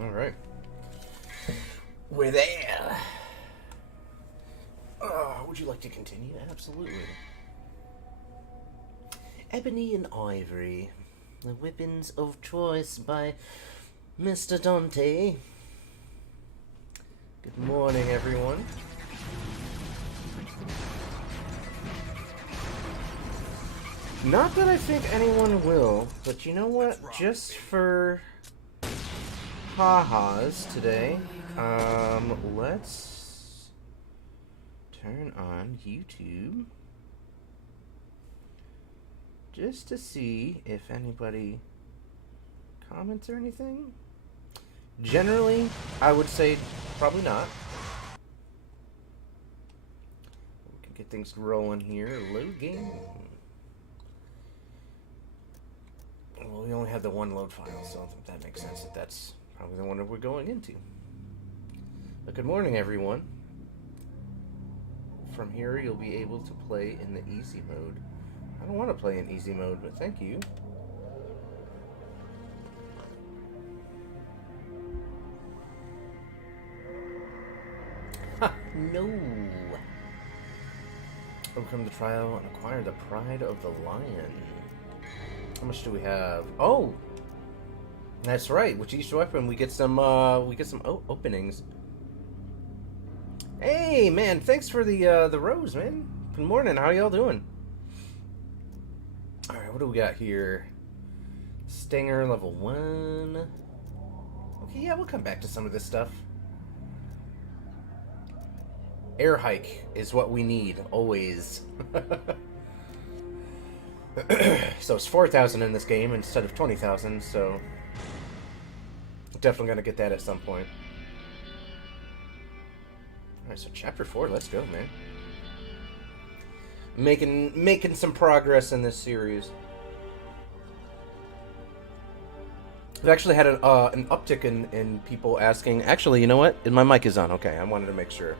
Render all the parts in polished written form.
All right. We're there. Would you like to continue? Absolutely. Ebony and Ivory, the weapons of choice by Mr. Dante. Good morning, everyone. Not that I think anyone will, but you know what? Just for ha-has today, let's turn on YouTube just to see if anybody comments or anything. Generally, I would say probably not. We can get things rolling here. Load game. Well, we only have the one load file, so that makes sense that that's probably the one that we're going into. But good morning, everyone. From here, you'll be able to play in the easy mode. I don't want to play in easy mode, but thank you. Ha! No! Overcome the trial and acquire the pride of the lion. How much do we have? Oh, that's right. With each weapon, we get some openings. Hey, man! Thanks for the rose, man. Good morning. How y'all doing? All right, what do we got here? Stinger level 1. Okay, yeah, we'll come back to some of this stuff. Air hike is what we need always. So it's 4,000 in this game instead of 20,000, so definitely gonna get that at some point. Alright, so chapter 4, let's go, man. Making some progress in this series. I've actually had an uptick in people asking. Actually, you know what? My mic is on. Okay, I wanted to make sure.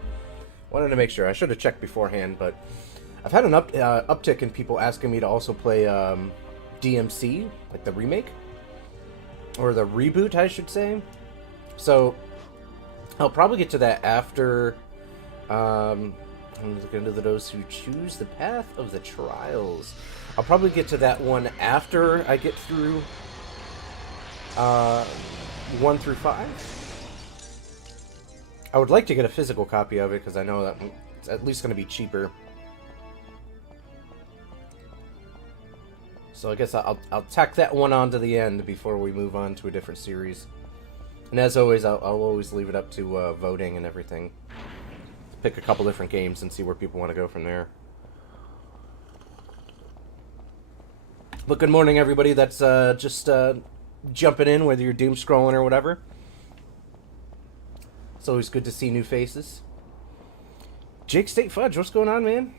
I should have checked beforehand, but I've had an uptick in people asking me to also play DMC, like the remake. Or the reboot, I should say. So, I'll probably get to that after... I'm looking into those who choose the path of the trials. I'll probably get to that one after I get through 1 through 5. I would like to get a physical copy of it, because I know that it's at least going to be cheaper. So I guess I'll tack that one on to the end before we move on to a different series. And as always, I'll always leave it up to voting and everything. Pick a couple different games and see where people want to go from there. But good morning, everybody. That's just jumping in, whether you're doom scrolling or whatever. It's always good to see new faces. Jake State Fudge, what's going on, man?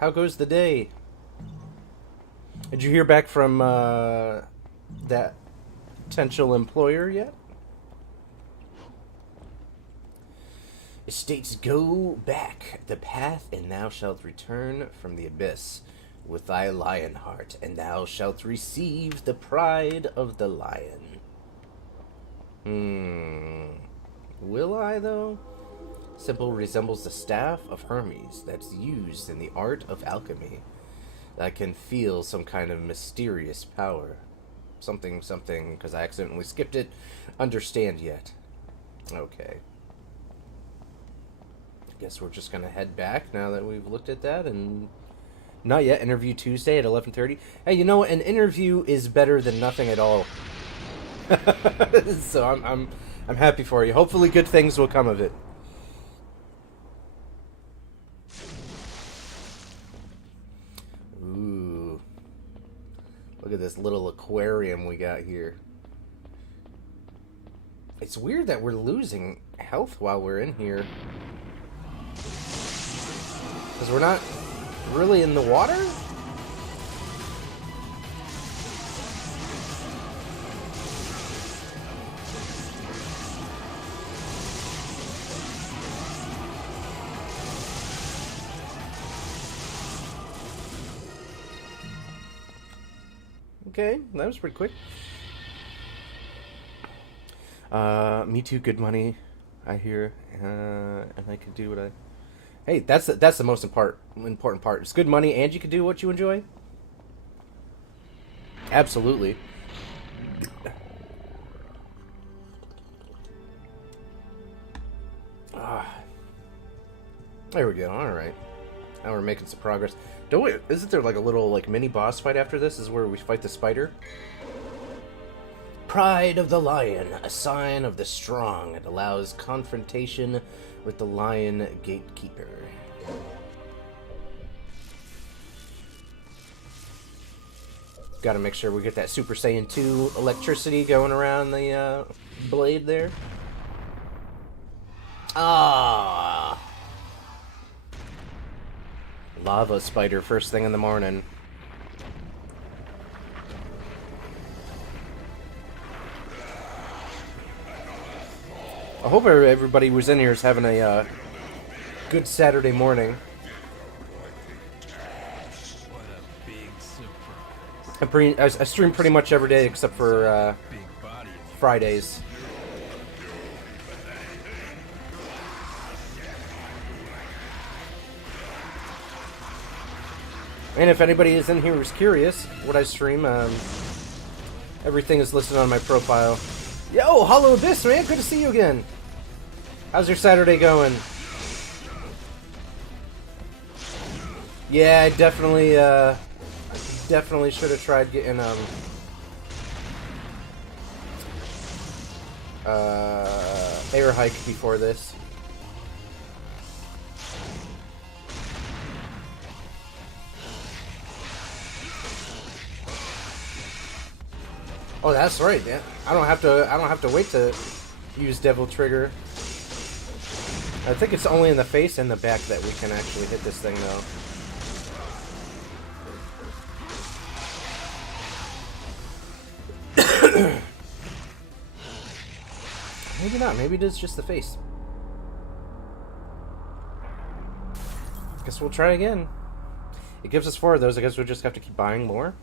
How goes the day? Did you hear back from that potential employer yet? Estates, go back the path, and thou shalt return from the abyss with thy lion heart, and thou shalt receive the pride of the lion. Will I, though? Symbol resembles the staff of Hermes that's used in the art of alchemy. I can feel some kind of mysterious power. Something, because I accidentally skipped it. Understand yet? Okay. Guess we're just gonna head back now that we've looked at that, and not yet. Interview Tuesday at 11:30. Hey, you know what? An interview is better than nothing at all. So I'm happy for you. Hopefully, good things will come of it. Ooh, look at this little aquarium we got here. It's weird that we're losing health while we're in here. Because we're not really in the water? Okay, that was pretty quick. Me too. Good money, I hear, and I can do what I. Hey, that's the most important part. It's good money, and you can do what you enjoy. Absolutely. Ah, there we go. All right, now we're making some progress. Don't we? Isn't there like a little like mini boss fight after this? Is where we fight the spider? Pride of the Lion, a sign of the strong. It allows confrontation with the Lion Gatekeeper. Gotta make sure we get that Super Saiyan 2 electricity going around the blade there. Ah! Lava spider first thing in the morning. I hope everybody who's in here is having a good Saturday morning. I stream pretty much every day except for Fridays. And if anybody is in here who's curious what I stream, everything is listed on my profile. Yo, Hollow Abyss, man, good to see you again. How's your Saturday going? Yeah, I definitely should have tried getting air hike before this. Oh, that's right, man. I don't have to wait to use Devil Trigger. I think it's only in the face and the back that we can actually hit this thing, though. Maybe not. Maybe it is just the face. Guess we'll try again. It gives us 4 of those. I guess we'll just have to keep buying more.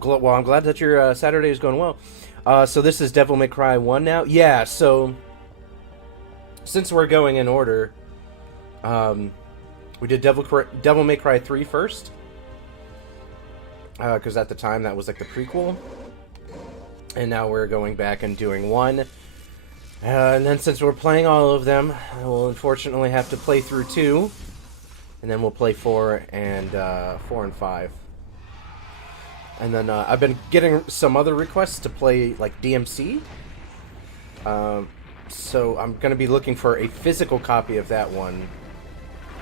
Well, I'm glad that your Saturday is going well. So this is Devil May Cry 1 now? Yeah, so since we're going in order, we did Devil May Cry 3 first. Because at the time that was like the prequel. And now we're going back and doing 1. And then since we're playing all of them, I will unfortunately have to play through 2. And then we'll play 4 and 5. And then I've been getting some other requests to play like DMC. So I'm going to be looking for a physical copy of that one.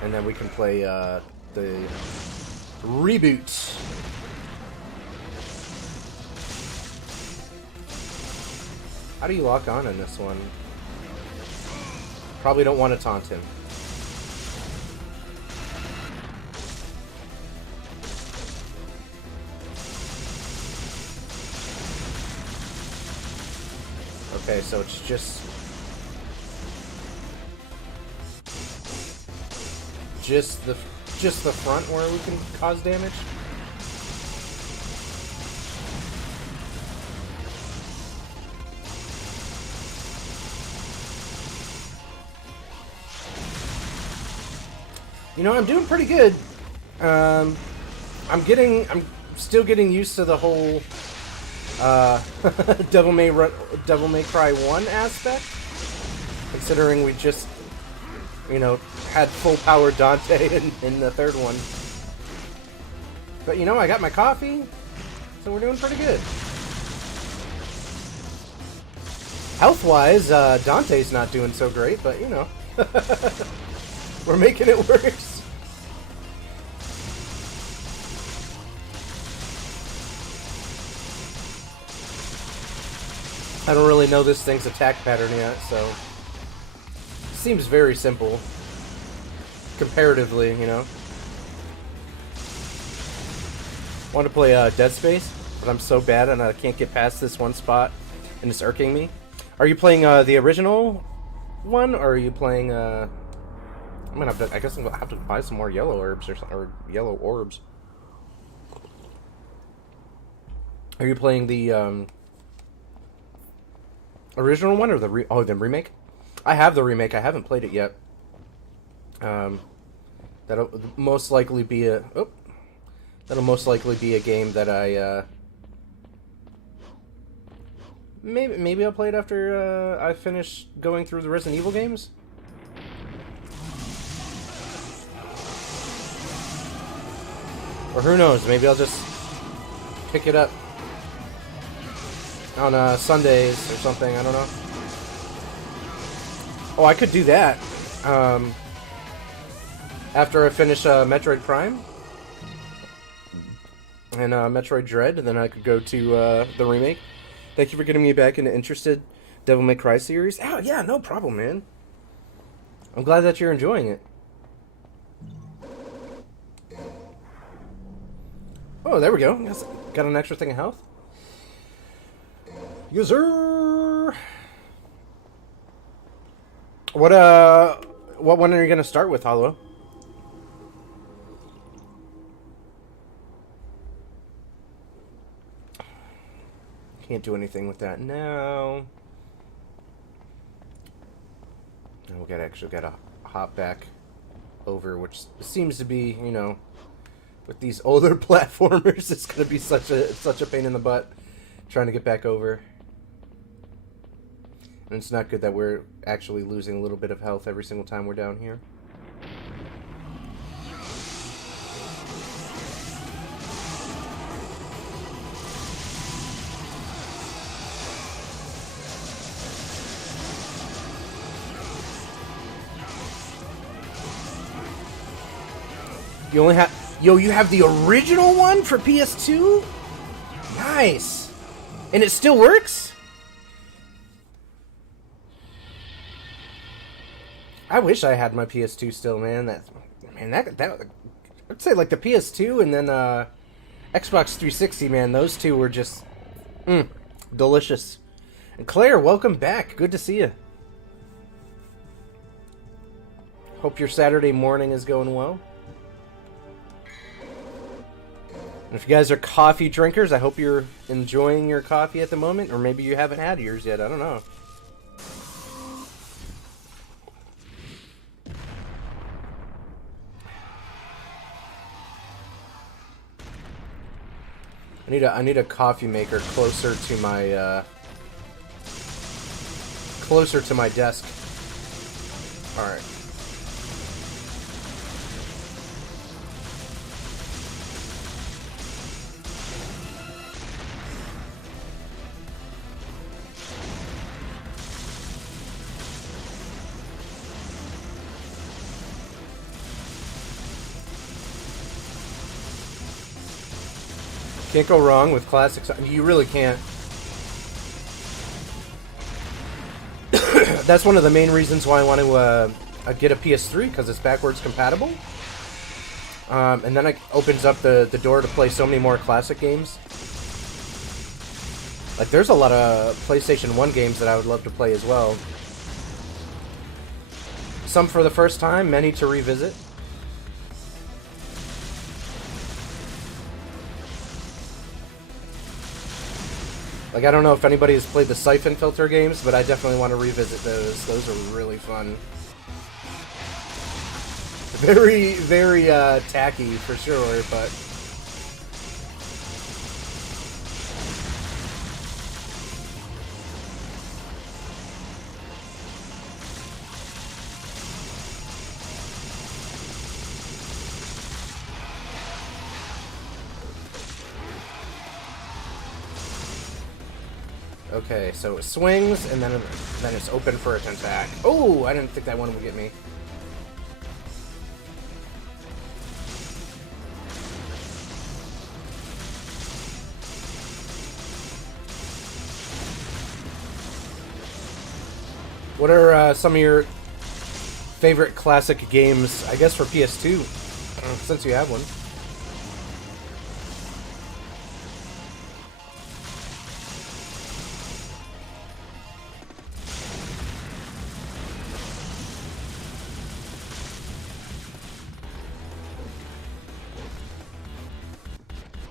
And then we can play the reboot. How do you lock on in this one? Probably don't want to taunt him. Okay, so it's just the front where we can cause damage. You know, I'm doing pretty good. I'm still getting used to the whole Devil May Cry 1 aspect, considering we just, you know, had full power Dante in the third one. But you know, I got my coffee, so we're doing pretty good. Health-wise, Dante's not doing so great, but you know, we're making it worse. I don't really know this thing's attack pattern yet, so it seems very simple comparatively, you know. I want to play Dead Space, but I'm so bad and I can't get past this one spot, and it's irking me. Are you playing the original one, or are you playing? I'm gonna have to. I guess I'm gonna have to buy some more yellow herbs or yellow orbs. Are you playing the original one or the the remake? I have the remake. I haven't played it yet. That'll most likely be a that'll most likely be a game that I maybe I'll play it after I finish going through the Resident Evil games. Or who knows? Maybe I'll just pick it up on Sundays or something. I don't know. Oh, I could do that. After I finish Metroid Prime and Metroid Dread, and then I could go to the remake. Thank you for getting me back into interested Devil May Cry series. Oh, yeah, no problem, man. I'm glad that you're enjoying it. Oh, there we go. Got an extra thing of health. User. What one are you gonna start with, Hollow? Can't do anything with that now. We gotta hop back over, which seems to be, you know, with these older platformers, it's gonna be such a pain in the butt trying to get back over. And it's not good that we're actually losing a little bit of health every single time we're down here. You only have... Yo, you have the original one for PS2? Nice! And it still works? I wish I had my PS2 still, man. That I'd say like the PS2 and then Xbox 360, man. Those two were just delicious. And Claire, welcome back. Good to see you. Hope your Saturday morning is going well. And if you guys are coffee drinkers, I hope you're enjoying your coffee at the moment, or maybe you haven't had yours yet. I don't know. I need a coffee maker closer to my desk. All right. Can't go wrong with classics. You really can't. That's one of the main reasons why I want to get a PS3, because it's backwards compatible. And then it opens up the door to play so many more classic games. Like, there's a lot of PlayStation 1 games that I would love to play as well. Some for the first time, many to revisit. Like, I don't know if anybody has played the Siphon Filter games, but I definitely want to revisit those. Those are really fun. Very, very tacky, for sure, but... Okay, so it swings, and then it's open for an attack. Oh, I didn't think that one would get me. What are some of your favorite classic games, I guess, for PS2, since you have one?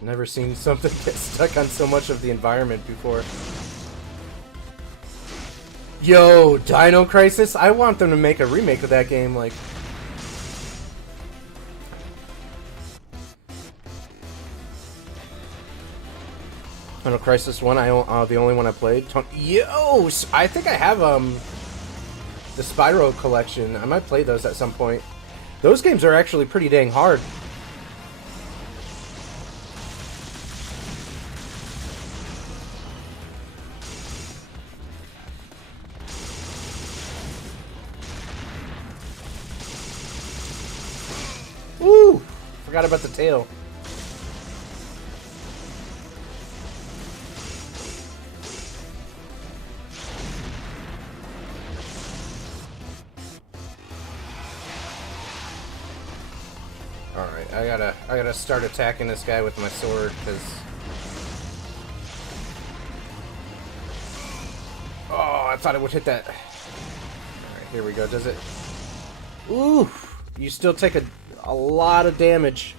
Never seen something get stuck on so much of the environment before. Yo, Dino Crisis? I want them to make a remake of that game, like... Dino Crisis 1, the only one I played. Yo! I think I have, the Spyro collection. I might play those at some point. Those games are actually pretty dang hard. Woo! Forgot about the tail. Alright, I gotta start attacking this guy with my sword, because... Oh, I thought it would hit that. Alright, here we go. Does it... Ooh! You still take a lot of damage.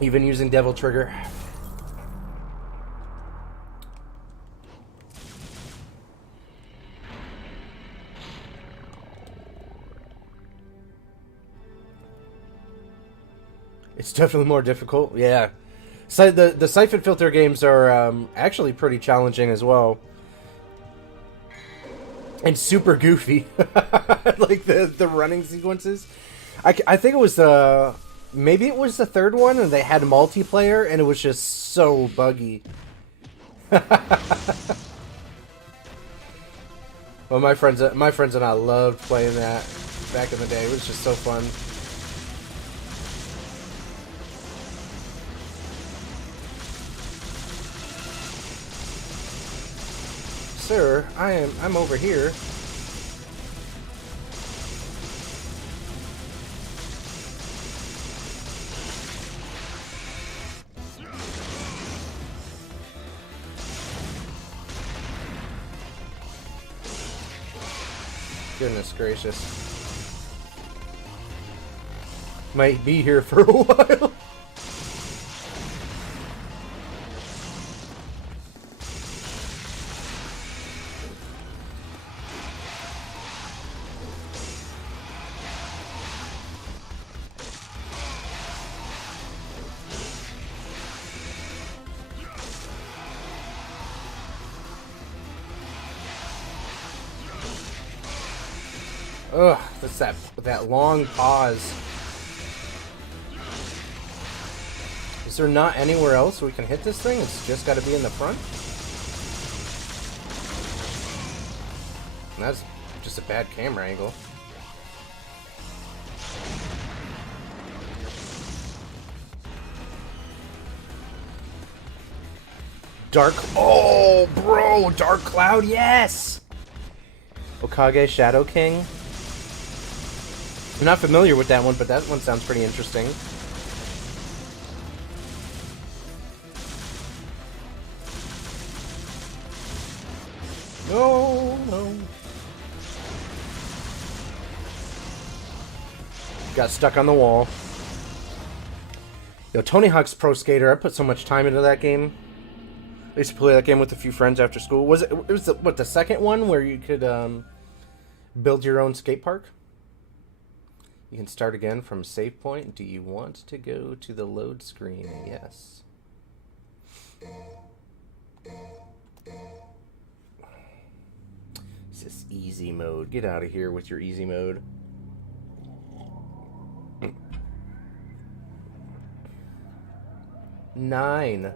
Even using Devil Trigger. It's definitely more difficult, yeah. So the Siphon Filter games are actually pretty challenging as well. And super goofy. Like the running sequences. I think it was the... Maybe it was the third one and they had multiplayer and it was just so buggy. Well, my friends and I loved playing that back in the day. It was just so fun. Sir, I'm over here. Goodness gracious. Might be here for a while. Ugh, that's that long pause. Is there not anywhere else we can hit this thing? It's just got to be in the front? And that's just a bad camera angle. Dark... Oh, bro! Dark Cloud, yes! Okage Shadow King. I'm not familiar with that one, but that one sounds pretty interesting. No, no. Got stuck on the wall. Yo, Tony Hawk's Pro Skater. I put so much time into that game. I used to play that game with a few friends after school. It was the second one where you could build your own skate park? You can start again from save point. Do you want to go to the load screen? Yes. It's this easy mode. Get out of here with your easy mode. Nine.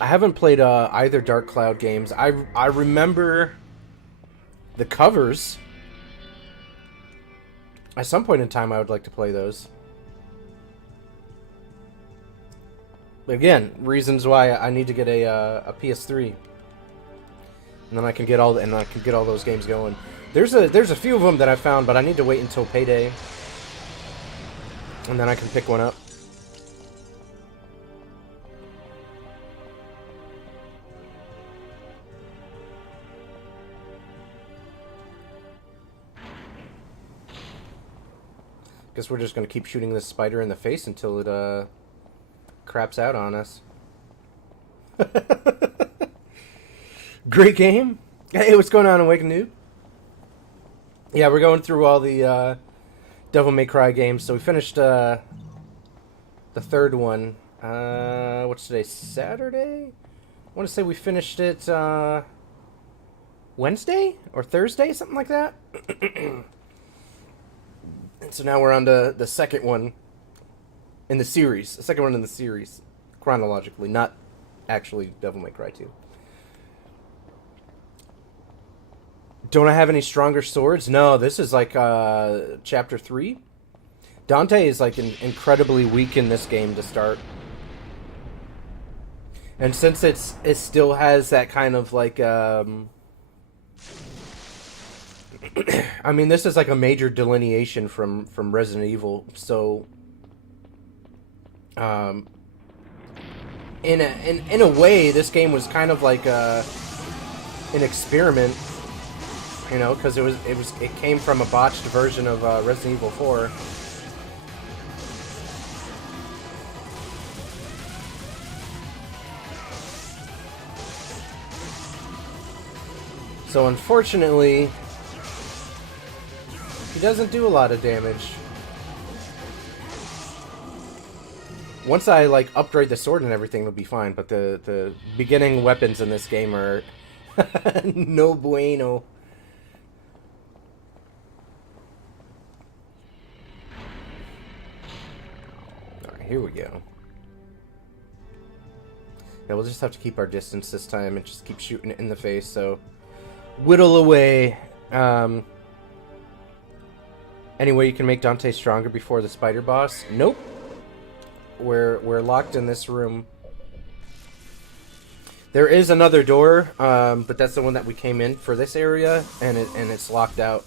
I haven't played either Dark Cloud games. I remember the covers. At some point in time, I would like to play those. But again, reasons why I need to get a PS3, and then I can get all those games going. There's a few of them that I found, but I need to wait until payday, and then I can pick one up. Guess we're just gonna keep shooting this spider in the face until it craps out on us. Great game. Hey, what's going on, Awakened Noob? Yeah, we're going through all the Devil May Cry games. So we finished the third one. What's today? Saturday? I want to say we finished it Wednesday or Thursday, something like that. And so now we're on to the second one in the series. The second one in the series, chronologically, not actually Devil May Cry 2. Don't I have any stronger swords? No, this is like chapter 3. Dante is like incredibly weak in this game to start. And since it still has that kind of like I mean, this is like a major delineation from Resident Evil. So in a way, this game was kind of like an experiment, you know, because it came from a botched version of Resident Evil 4. So unfortunately, he doesn't do a lot of damage. Once I like upgrade the sword and everything, it'll be fine. But the beginning weapons in this game are no bueno. All right, here we go. Yeah, we'll just have to keep our distance this time and just keep shooting it in the face. So whittle away. Any way you can make Dante stronger before the spider boss? Nope. We're locked in this room. There is another door, but that's the one that we came in for this area, and it's locked out.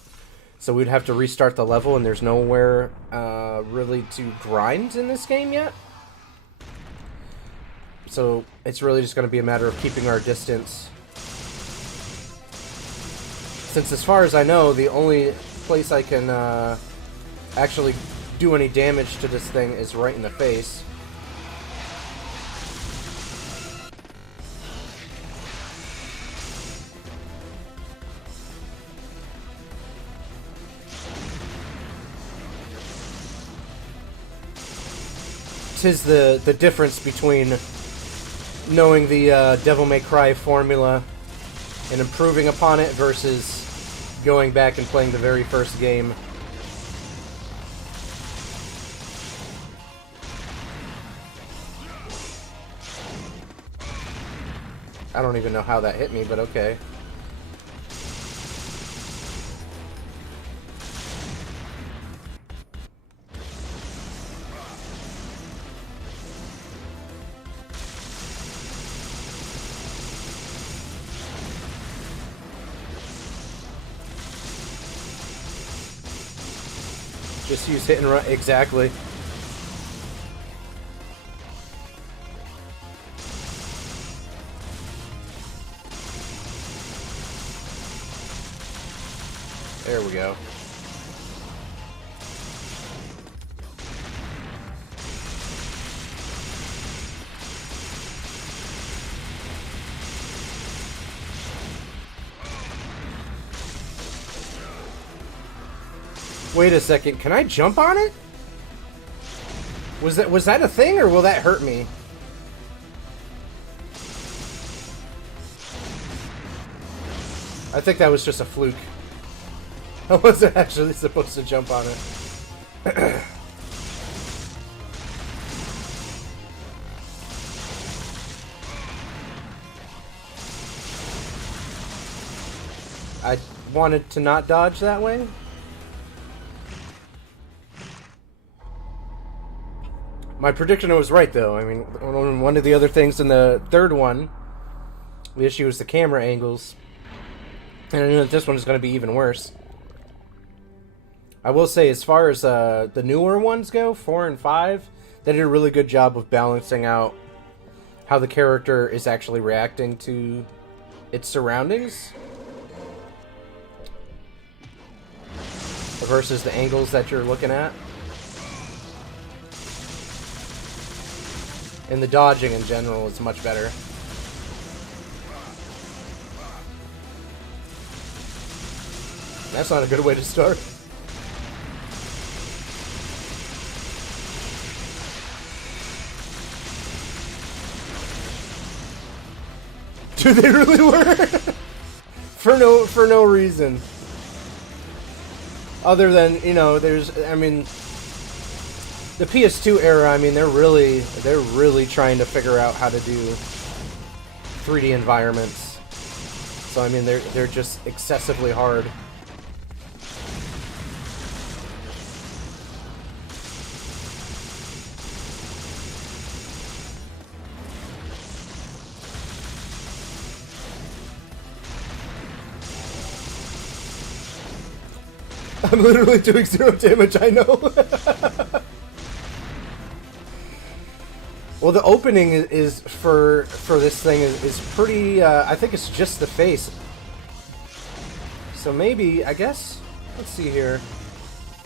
So we'd have to restart the level, and there's nowhere really to grind in this game yet. So it's really just going to be a matter of keeping our distance. Since as far as I know, the only place I can actually do any damage to this thing is right in the face. Tis the difference between knowing the Devil May Cry formula and improving upon it versus going back and playing the very first game. I don't even know how that hit me, but okay. Just use hit and run. Exactly. There we go. Wait a second, can I jump on it? Was that a thing, or will that hurt me? I think that was just a fluke. I wasn't actually supposed to jump on it. I wanted to not dodge that way. My prediction was right, though. I mean, one of the other things in the third one, the issue was the camera angles. And I knew that this one is going to be even worse. I will say, as far as the newer ones go, 4 and 5, they did a really good job of balancing out how the character is actually reacting to its surroundings versus the angles that you're looking at. And the dodging in general is much better. That's not a good way to start. Do they really work? for no reason. Other than, you know, I mean, the PS2 era, I mean, they're really trying to figure out how to do 3D environments. So I mean, they're just excessively hard. I'm literally doing 0 damage, I know. Well, the opening is for this thing is pretty, I think it's just the face. So maybe, I guess, let's see here.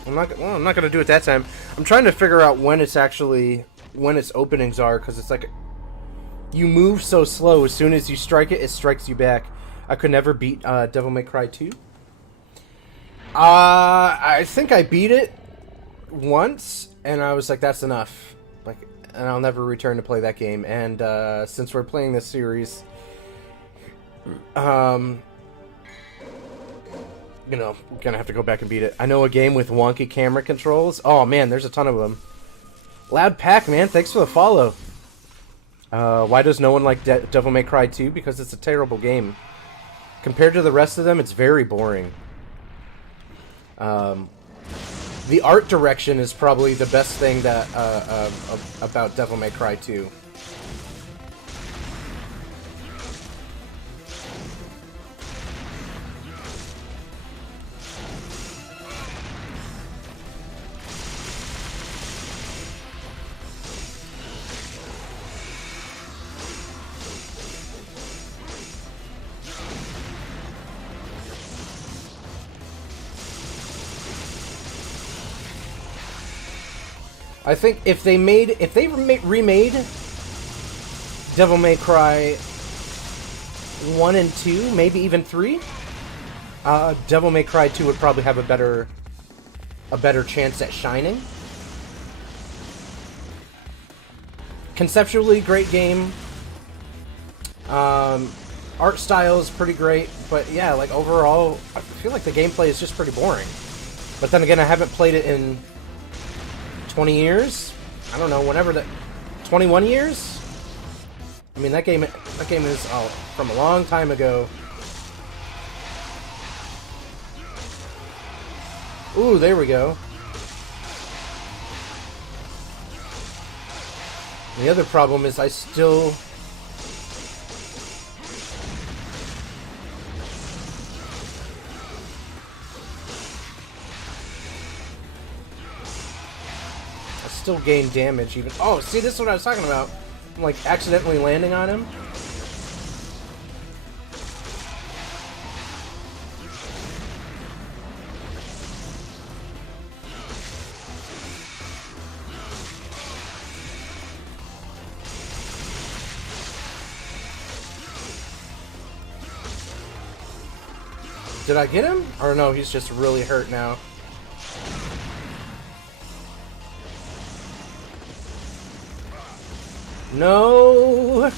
I'm not going to do it that time. I'm trying to figure out when its openings are, because it's like, you move so slow, as soon as you strike it, it strikes you back. I could never beat Devil May Cry 2. I think I beat it once, and I was like, that's enough. Like, and I'll never return to play that game. And since we're playing this series, you know, we're gonna have to go back and beat it. I know a game with wonky camera controls. Oh man, there's a ton of them. Loud Pack, man, thanks for the follow. Why does no one like Devil May Cry 2? Because it's a terrible game. Compared to the rest of them, it's very boring. The art direction is probably the best thing that about Devil May Cry 2. I think if they remade Devil May Cry 1 and 2, maybe even 3, Devil May Cry 2 would probably have a better chance at shining. Conceptually, great game. Art style is pretty great, but yeah, like overall, I feel like the gameplay is just pretty boring. But then again, I haven't played it in 20 years? I don't know, whenever that... 21 years? I mean, that game is from a long time ago. Ooh, there we go. The other problem is I still... still gain damage even. Oh, see, this is what I was talking about. I'm like accidentally landing on him. Did I get him? Or no, he's just really hurt now. No!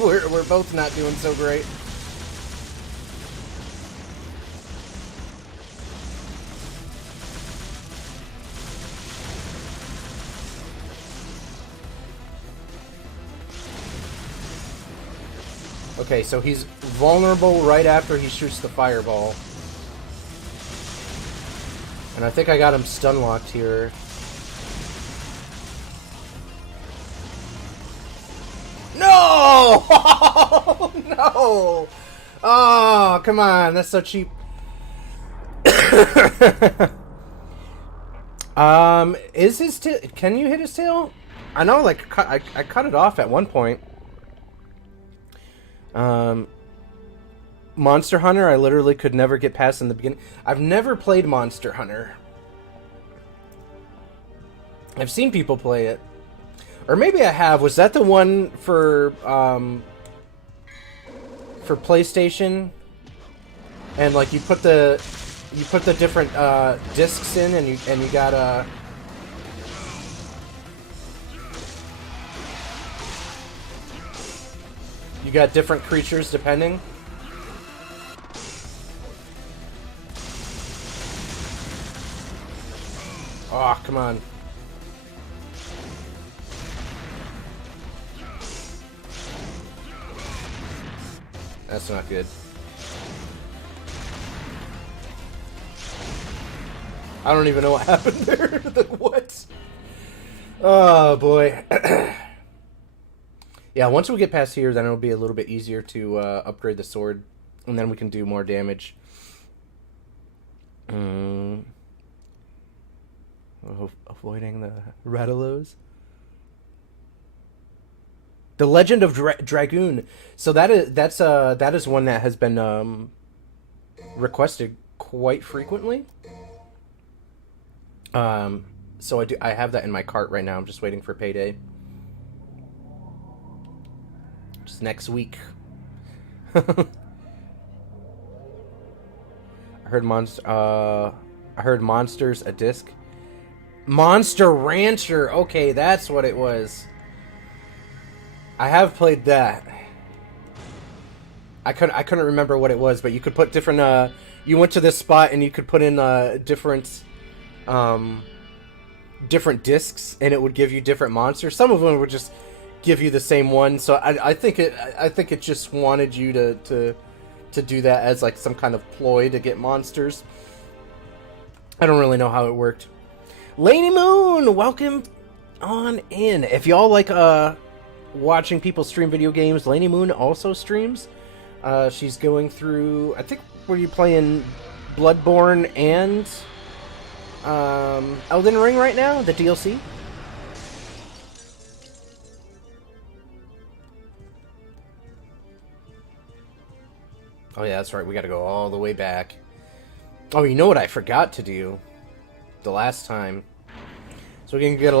we're both not doing so great. Okay, so he's vulnerable right after he shoots the fireball. And I think I got him stun locked here. No! No! Oh, come on. That's so cheap. Is his tail... Can you hit his tail? I know, like, I cut it off at one point. Monster Hunter, I literally could never get past in the beginning. I've never played Monster Hunter. I've seen people play it. Or maybe I have. Was that the one for PlayStation? And like you put the different discs in, and you got you got different creatures depending. Oh, come on. That's not good. I don't even know what happened there. What? Oh, boy. Yeah, once we get past here, then it'll be a little bit easier to upgrade the sword. And then we can do more damage. Avoiding the Ratalos. The Legend of Dragoon. So that is one that has been requested quite frequently. So I have that in my cart right now. I'm just waiting for payday. Just next week. I heard Monsters a disc. Monster Rancher. Okay, that's what it was. I have played that. I couldn't remember what it was, but you could put different. You went to this spot and you could put in different discs, and it would give you different monsters. Some of them would just give you the same one. So I think it just wanted you to do that as like some kind of ploy to get monsters. I don't really know how it worked. Laney Moon, welcome on in. If y'all like watching people stream video games, Laney Moon also streams. She's going through, I think, were you playing Bloodborne and Elden Ring right now, the DLC? Oh yeah, that's right, we gotta go all the way back. Oh, you know what I forgot to do the last time? So we can get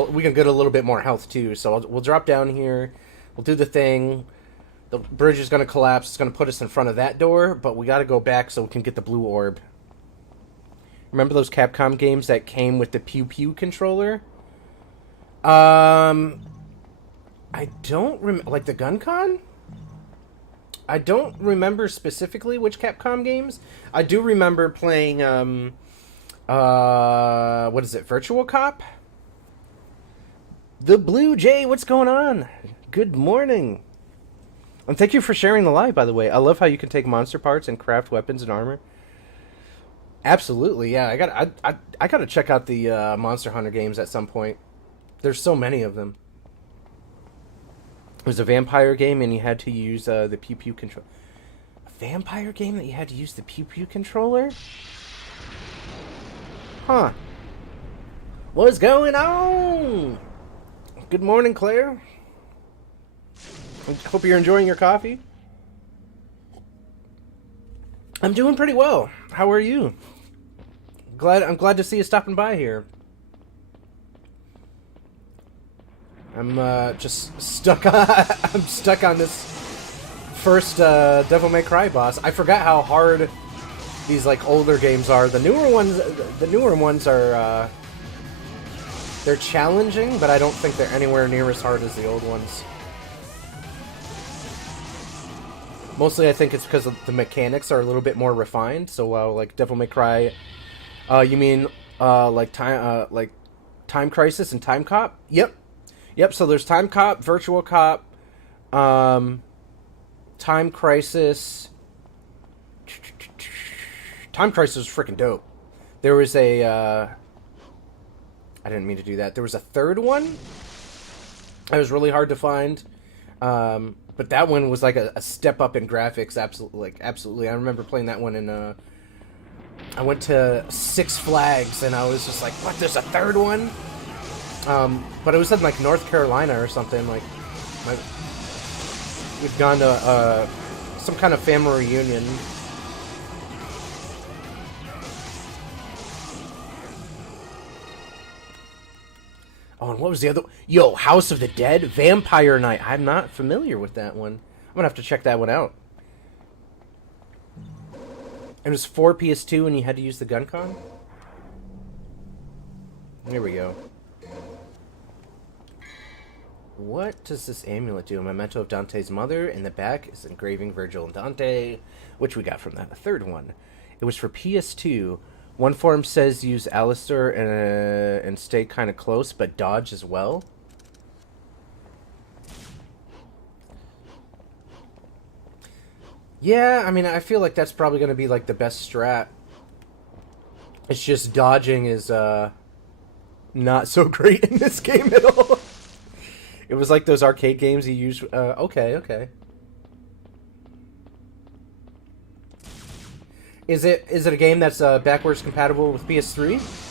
a little bit more health too. So we'll drop down here. We'll do the thing. The bridge is going to collapse. It's going to put us in front of that door, but we got to go back so we can get the blue orb. Remember those Capcom games that came with the Pew Pew controller? I don't remember, like the GunCon? I don't remember specifically which Capcom games. I do remember playing, what is it, Virtual Cop? The Blue Jay, what's going on? Good morning. And thank you for sharing the live, by the way. I love how you can take monster parts and craft weapons and armor. Absolutely, yeah. I gotta check out the Monster Hunter games at some point. There's so many of them. It was a vampire game, and you had to use the Pew Pew controller. A vampire game that you had to use the Pew Pew controller? Huh. What's going on? Good morning, Claire. Hope you're enjoying your coffee. I'm doing pretty well. How are you? I'm glad to see you stopping by here. I'm just stuck on I'm stuck on this first Devil May Cry boss. I forgot how hard these like older games are. The newer ones are they're challenging, but I don't think they're anywhere near as hard as the old ones. Mostly I think it's because the mechanics are a little bit more refined. So like Devil May Cry, you mean like Time Crisis and Time Cop? Yep. So there's Time Cop, Virtual Cop, Time Crisis. Time Crisis was freaking dope. There was a I didn't mean to do that. There was a third one. It was really hard to find. But that one was like a step up in graphics. Absolutely. I remember playing that one in I went to Six Flags and I was just like, what, there's a third one? But it was in like North Carolina or something. Like we'd gone to some kind of family reunion. Oh, and what was the other? Yo, House of the Dead, Vampire Knight. I'm not familiar with that one. I'm gonna have to check that one out. It was for PS2, and you had to use the gun con. Here we go. What does this amulet do? A memento of Dante's mother. In the back is engraving Virgil and Dante, which we got from that. A third one. It was for PS2. One form says use Alistair and stay kind of close, but dodge as well. Yeah, I mean, I feel like that's probably going to be like the best strat. It's just dodging is not so great in this game at all. It was like those arcade games you use. Okay. Is it a game that's backwards compatible with PS3?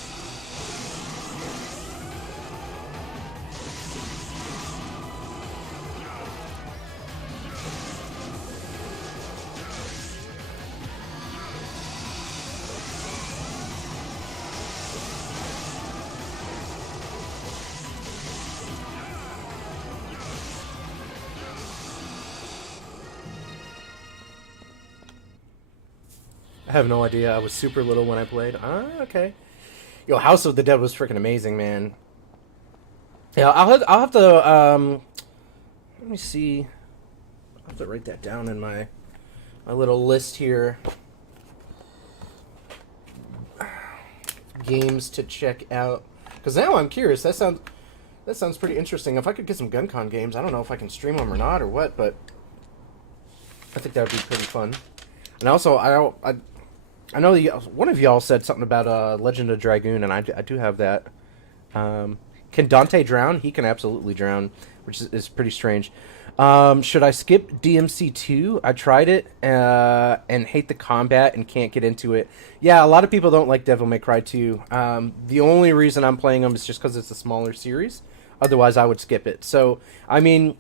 I have no idea. I was super little when I played. Okay. Yo, House of the Dead was freaking amazing, man. Yeah, I'll have to let me see. I'll have to write that down in my little list here. Games to check out. Because now I'm curious. That sounds pretty interesting. If I could get some GunCon games, I don't know if I can stream them or not or what, but I think that would be pretty fun. And also, I know one of y'all said something about Legend of Dragoon, and I do have that. Can Dante drown? He can absolutely drown, which is pretty strange. Should I skip DMC2? I tried it and hate the combat and can't get into it. Yeah, a lot of people don't like Devil May Cry 2. The only reason I'm playing them is just because it's a smaller series. Otherwise, I would skip it. So, I mean,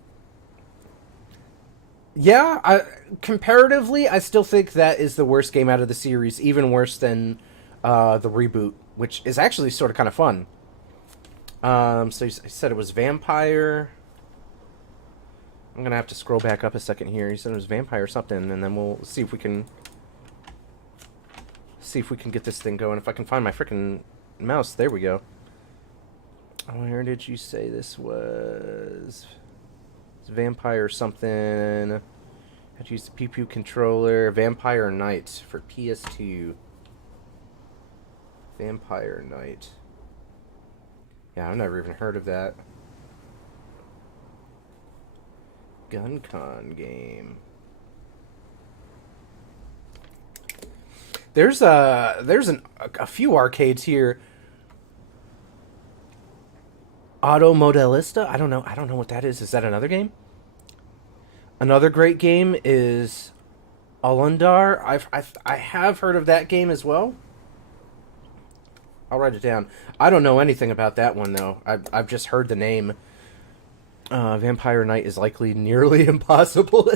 yeah, comparatively, I still think that is the worst game out of the series, even worse than the reboot, which is actually sort of kind of fun. So he said it was Vampire. I'm gonna have to scroll back up a second here. He said it was Vampire something, and then we'll see if we can get this thing going. If I can find my freaking mouse, there we go. Where did you say this was? It's Vampire something. Had to use the Pew Pew controller. Vampire Knight for PS2. Vampire Knight. Yeah, I've never even heard of that. GunCon game. There's a few arcades here. Auto Modelista? I don't know what that is. Is that another game? Another great game is Alundar. I have heard of that game as well. I'll write it down. I don't know anything about that one though. I've just heard the name. Vampire Knight is likely nearly impossible.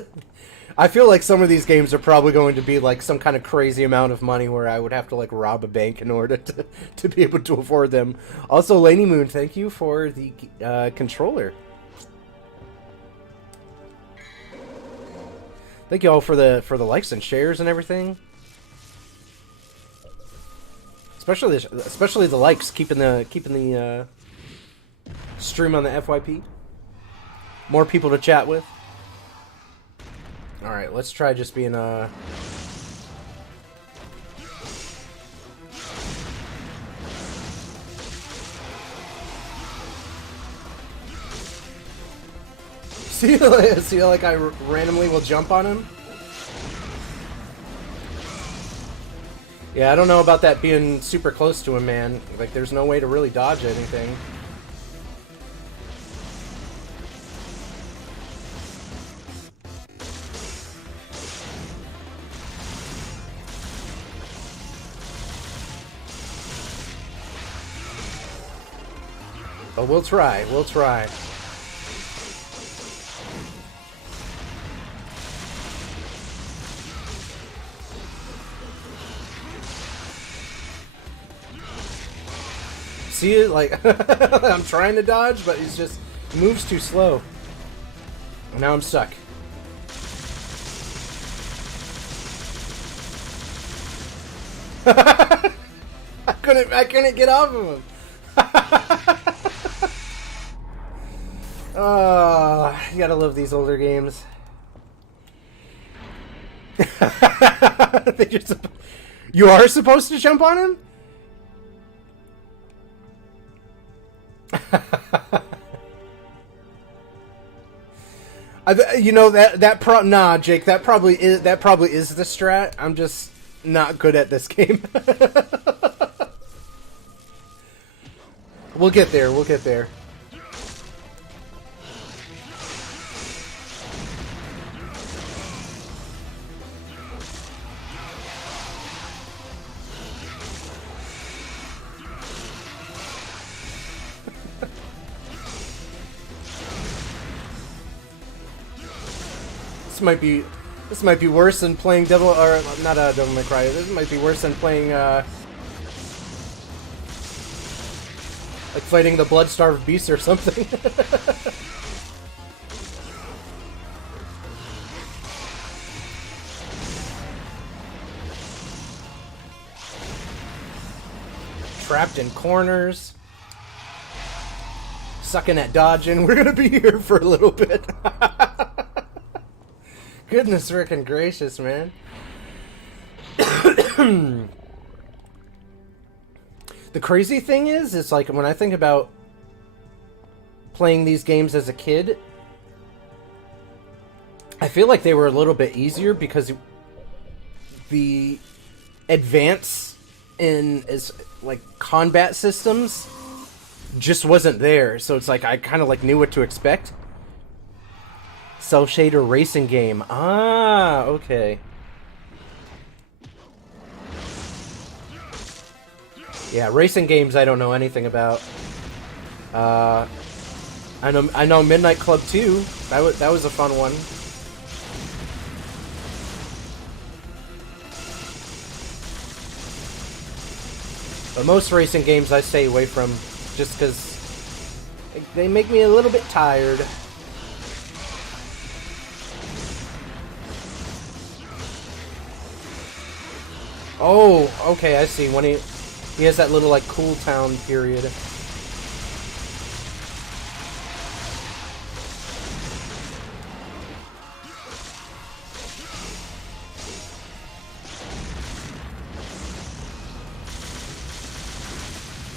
I feel like some of these games are probably going to be like some kind of crazy amount of money where I would have to like rob a bank in order to be able to afford them. Also, Laney Moon, thank you for the controller. Thank you all for the likes and shares and everything. Especially the likes, keeping the stream on the FYP. More people to chat with. Alright, let's try just being see like I randomly will jump on him? Yeah, I don't know about that being super close to him, man. Like, there's no way to really dodge anything. But we'll try. see it? Like, I'm trying to dodge, but he moves too slow. And now I'm stuck. I couldn't get off of him. Oh, you gotta love these older games. I think you are supposed to jump on him? You know nah, Jake, that probably is the strat. I'm just not good at this game. We'll get there. We'll get there. This might be worse than playing Devil May Cry. This might be worse than playing like fighting the blood-starved beast or something. Trapped in corners, sucking at dodging. We're gonna be here for a little bit. Goodness frickin' gracious, man. The crazy thing is, it's like when I think about playing these games as a kid, I feel like they were a little bit easier because the advance in like combat systems just wasn't there. So it's like I kind of like knew what to expect. Cell shader racing game. Ah, okay. Yeah, racing games I don't know anything about. I know Midnight Club 2. That was a fun one. But most racing games I stay away from just because they make me a little bit tired. Oh, okay, I see. When he has that little, like, cool town period.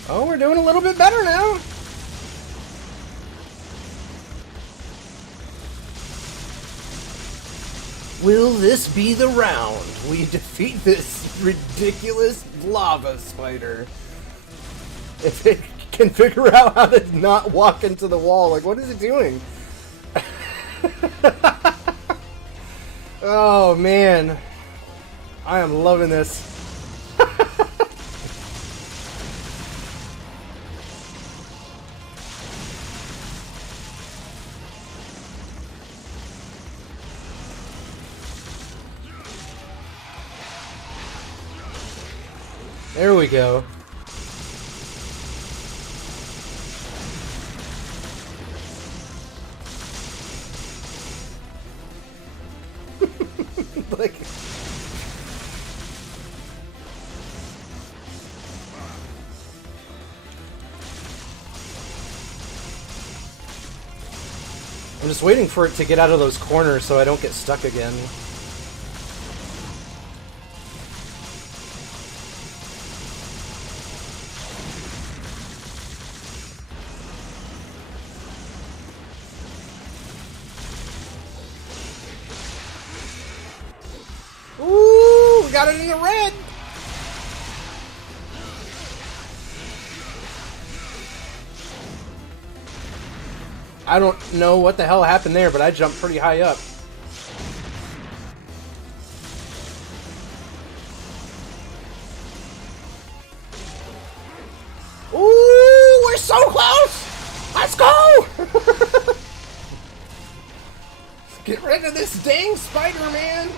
Oh, we're doing a little bit better now. Will this be the round we defeat this ridiculous lava spider? If it can figure out how to not walk into the wall, like, what is it doing? Oh, man. I am loving this. There we go. Like, I'm just waiting for it to get out of those corners so I don't get stuck again. Got it in the red! I don't know what the hell happened there, but I jumped pretty high up. Ooh, we're so close! Let's go! Get rid of this dang spider, man!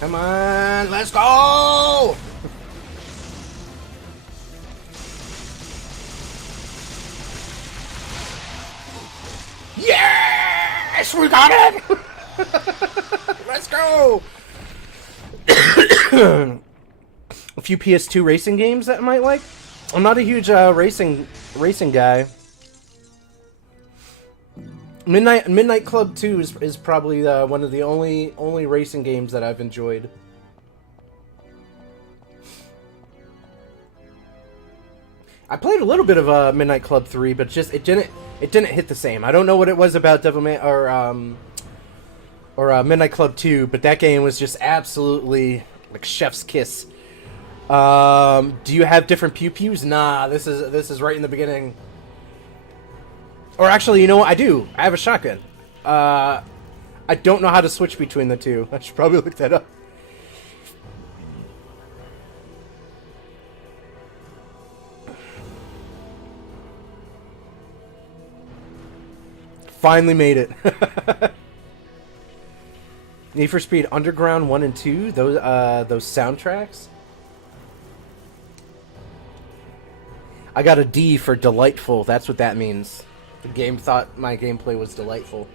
Come on, let's go! Yes, we got it! Let's go! A few PS2 racing games that I might like. I'm not a huge racing guy. Midnight Club 2 is probably one of the only racing games that I've enjoyed. I played a little bit of Midnight Club 3, but just it didn't hit the same. I don't know what it was about Devilman or Midnight Club 2, but that game was just absolutely like chef's kiss. Do you have different pew-pews? Nah, this is right in the beginning. Or actually, you know what? I do. I have a shotgun. I don't know how to switch between the two. I should probably look that up. Finally made it. Need for Speed Underground 1 and 2, those soundtracks. I got a D for delightful. That's what that means. The game thought my gameplay was delightful.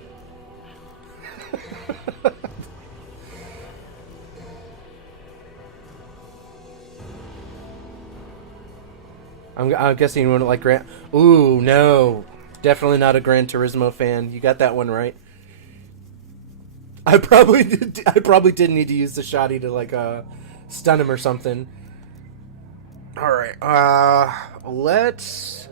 I'm guessing you wouldn't like Gran... Ooh, no. Definitely not a Gran Turismo fan. You got that one right. I probably did need to use the shotty to like stun him or something. All right. Let's.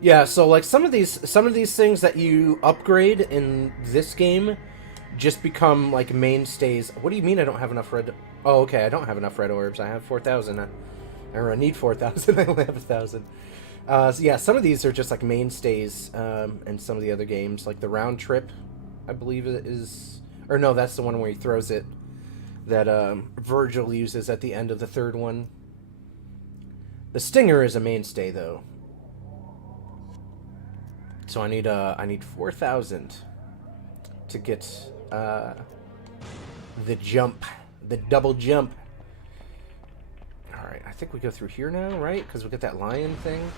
Yeah. So like some of these things that you upgrade in this game just become like mainstays. What do you mean I don't have enough red? Oh, okay. I don't have enough red orbs. I have 4,000. Or I need 4,000. I only have 1,000. So yeah, some of these are just like mainstays in some of the other games, like the round trip, I believe it is, or no, that's the one where he throws it, that Virgil uses at the end of the third one. The Stinger is a mainstay though, so I need 4,000 to get the jump, the double jump. All right, I think we go through here now, right? Because we get that lion thing.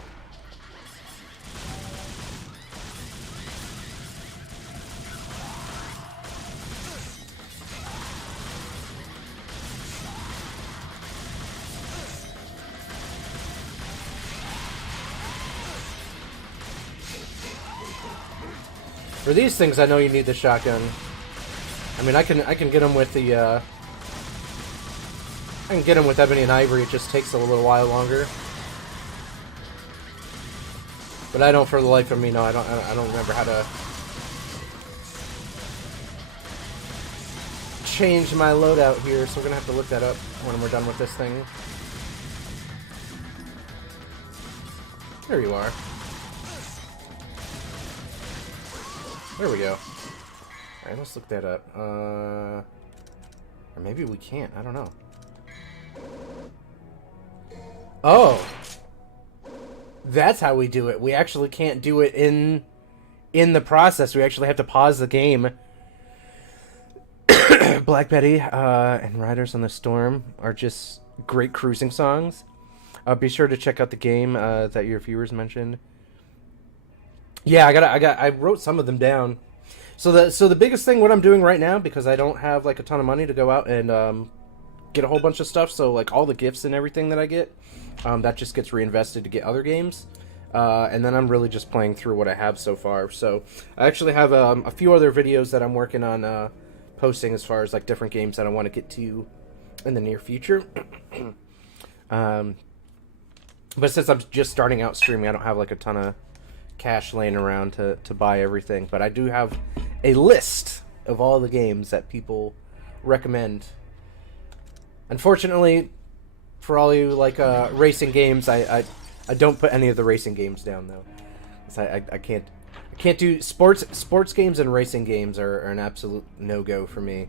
For these things, I know you need the shotgun. I mean, I can get them with the. I can get them with Ebony and Ivory. It just takes a little while longer. But I don't, for the life of me, no. I don't remember how to change my loadout here. So we're gonna have to look that up when we're done with this thing. There you are. There we go. Alright, let's look that up. Or maybe we can't. I don't know. Oh! That's how we do it. We actually can't do it in the process. We actually have to pause the game. Black Betty and Riders on the Storm are just great cruising songs. Be sure to check out the game that your viewers mentioned. Yeah, I wrote some of them down. So the biggest thing, what I'm doing right now, because I don't have like a ton of money to go out and get a whole bunch of stuff, so like all the gifts and everything that I get, that just gets reinvested to get other games. And then I'm really just playing through what I have so far. So I actually have a few other videos that I'm working on posting as far as like different games that I want to get to in the near future. But since I'm just starting out streaming, I don't have like a ton of cash laying around to buy everything, but I do have a list of all the games that people recommend. Unfortunately, for all you like racing games, I don't put any of the racing games down though. I can't do sports games, and racing games are an absolute no-go for me.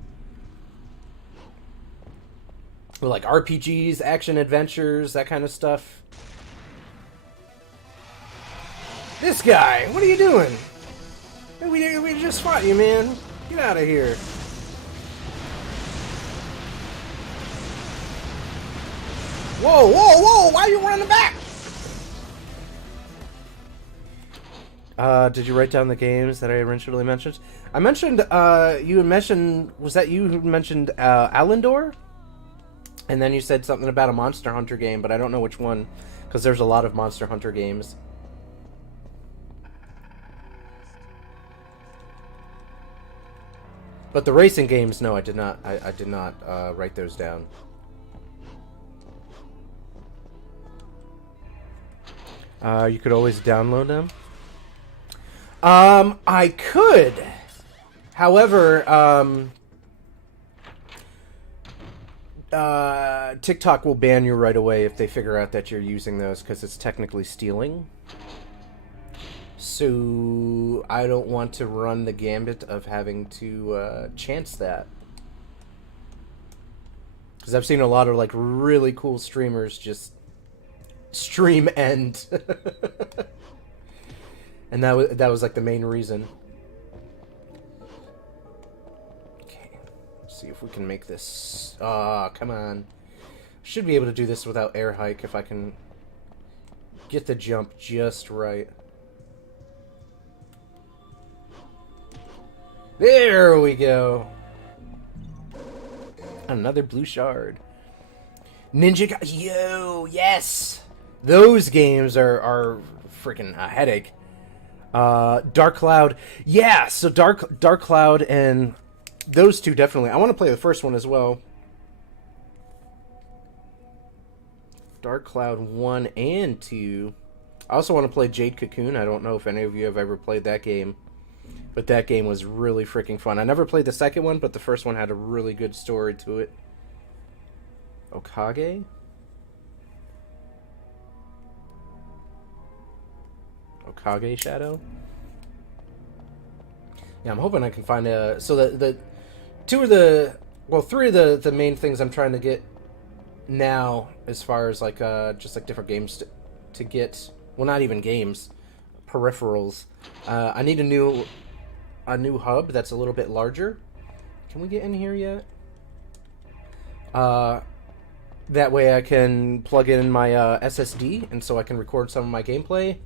Or like RPGs, action adventures, that kind of stuff. This guy, what are you doing? We just fought you, man. Get out of here. Whoa, whoa, whoa! Why are you running back? Did you write down the games that I originally mentioned? I mentioned, you mentioned, was that you who mentioned Allendor? And then you said something about a Monster Hunter game, but I don't know which one, because there's a lot of Monster Hunter games. But the racing games, no, I did not. I did not write those down. You could always download them. I could. However, TikTok will ban you right away if they figure out that you're using those, because it's technically stealing. So I don't want to run the gambit of having to chance that. Because I've seen a lot of like really cool streamers just stream end. And that was like the main reason. Okay, let's see if we can make this. Ah, come on. Should be able to do this without air hike if I can get the jump just right. There we go. Another blue shard. Yo, yes. Those games are freaking a headache. Dark Cloud. Yeah, so Dark Cloud and those two definitely. I want to play the first one as well. Dark Cloud 1 and 2. I also want to play Jade Cocoon. I don't know if any of you have ever played that game. But that game was really freaking fun. I never played the second one, but the first one had a really good story to it. Okage? Okage Shadow? Yeah, I'm hoping I can find a... So the two of the... Well, three of the main things I'm trying to get now, as far as like just like different games to get... Well, not even games. Peripherals. I need a new hub that's a little bit larger. Can we get in here yet? That way I can plug in my SSD, and so I can record some of my gameplay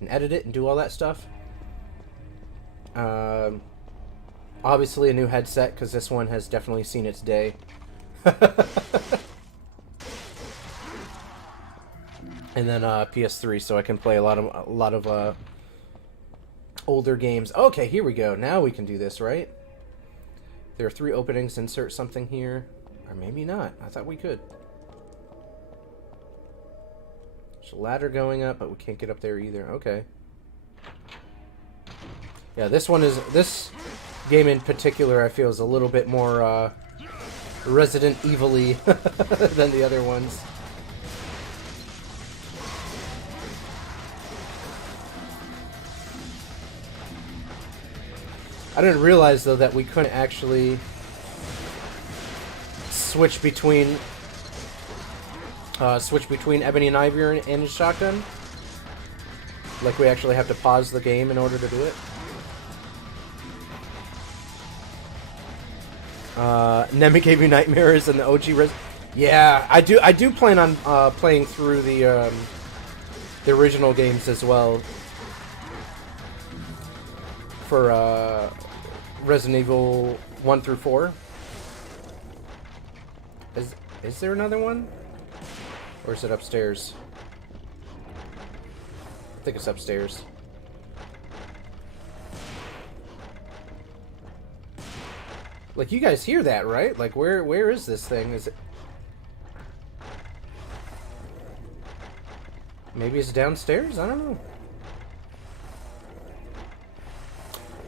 and edit it and do all that stuff. Obviously a new headset, because this one has definitely seen its day. And then PS3, so I can play a lot of older games. Okay, here we go. Now we can do this, right? There are 3 openings. Insert something here. Or maybe not. I thought we could. There's a ladder going up, but we can't get up there either. Okay. Yeah, this game in particular, I feel, is a little bit more Resident Evil-y than the other ones. I didn't realize, though, that we couldn't actually switch between Ebony and Ivy and his shotgun. Like, we actually have to pause the game in order to do it. Nemi gave you nightmares in the OG Yeah, I do plan on playing through the original games as well. For Resident Evil 1 through 4. Is there another one? Or is it upstairs? I think it's upstairs. Like, you guys hear that, right? Like, where is this thing? Is it... Maybe it's downstairs? I don't know.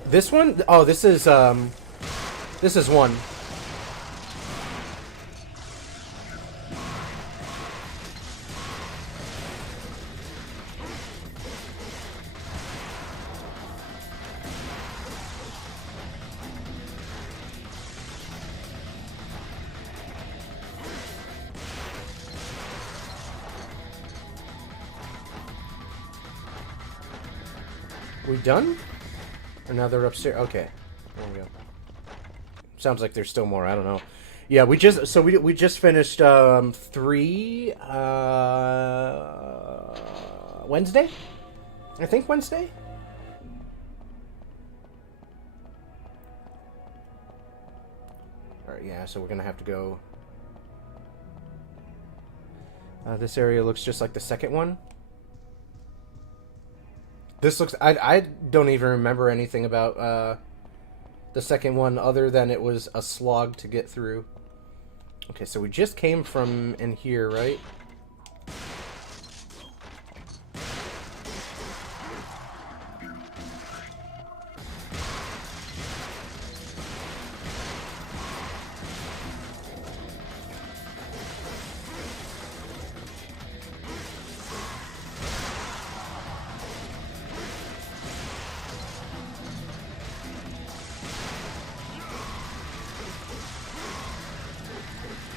This one? Oh, this is one. We done? Or now they're upstairs? Okay. There we go. sounds like there's still more. I don't know. Yeah, we just finished 3 Wednesday? I think Wednesday? Alright, yeah, so we're gonna have to go... this area looks just like the second one. This looks... I don't even remember anything about the second one other than it was a slog to get through. Okay, so we just came from in here, right?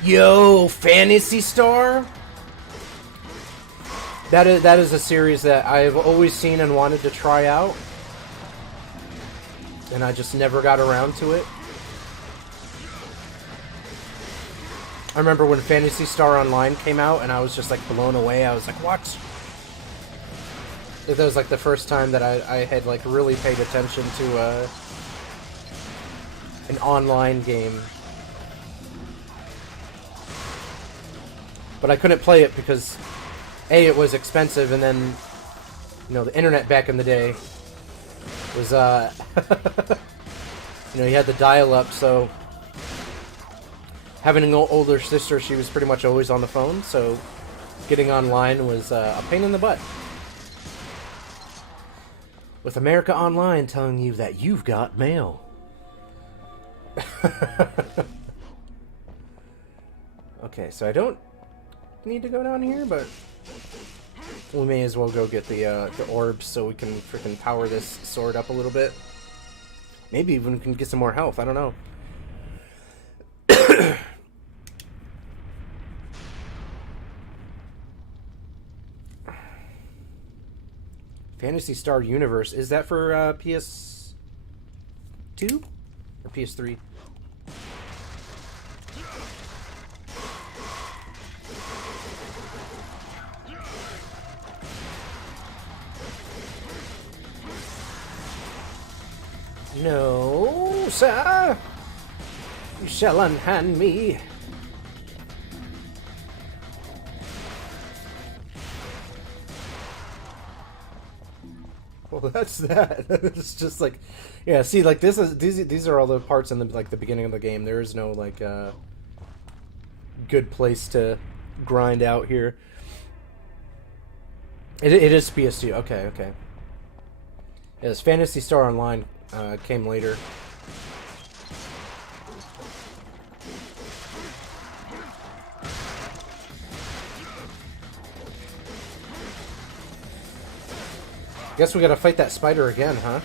Yo, Phantasy Star? That is a series that I've always seen and wanted to try out. And I just never got around to it. I remember when Phantasy Star Online came out and I was just like blown away. I was like, what? That was like the first time that I had like really paid attention to an online game. But I couldn't play it because, A, it was expensive, and then, you know, the internet back in the day was, you know, you had the dial-up, so having an older sister, she was pretty much always on the phone, so getting online was a pain in the butt. With America Online telling you that you've got mail. Okay, so I don't need to go down here, but we may as well go get the orbs so we can freaking power this sword up a little bit. Maybe even can get some more health. I don't know. Phantasy Star Universe, is that for PS2 or PS3? No, sir. You shall unhand me. Well, that's that. It's just like, yeah. See, like these are all the parts in the like the beginning of the game. There is no like good place to grind out here. It is PS2. Okay, okay. Yes, Phantasy Star Online came later. Guess we gotta fight that spider again, huh?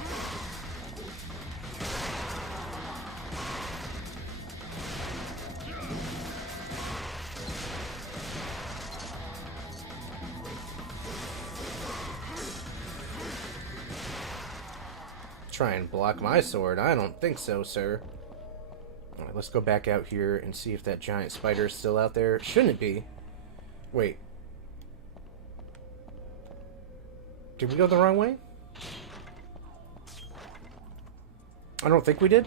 Try and block my sword? I don't think so, sir. Alright, let's go back out here and see if that giant spider is still out there. Shouldn't it be? Wait. Did we go the wrong way? I don't think we did.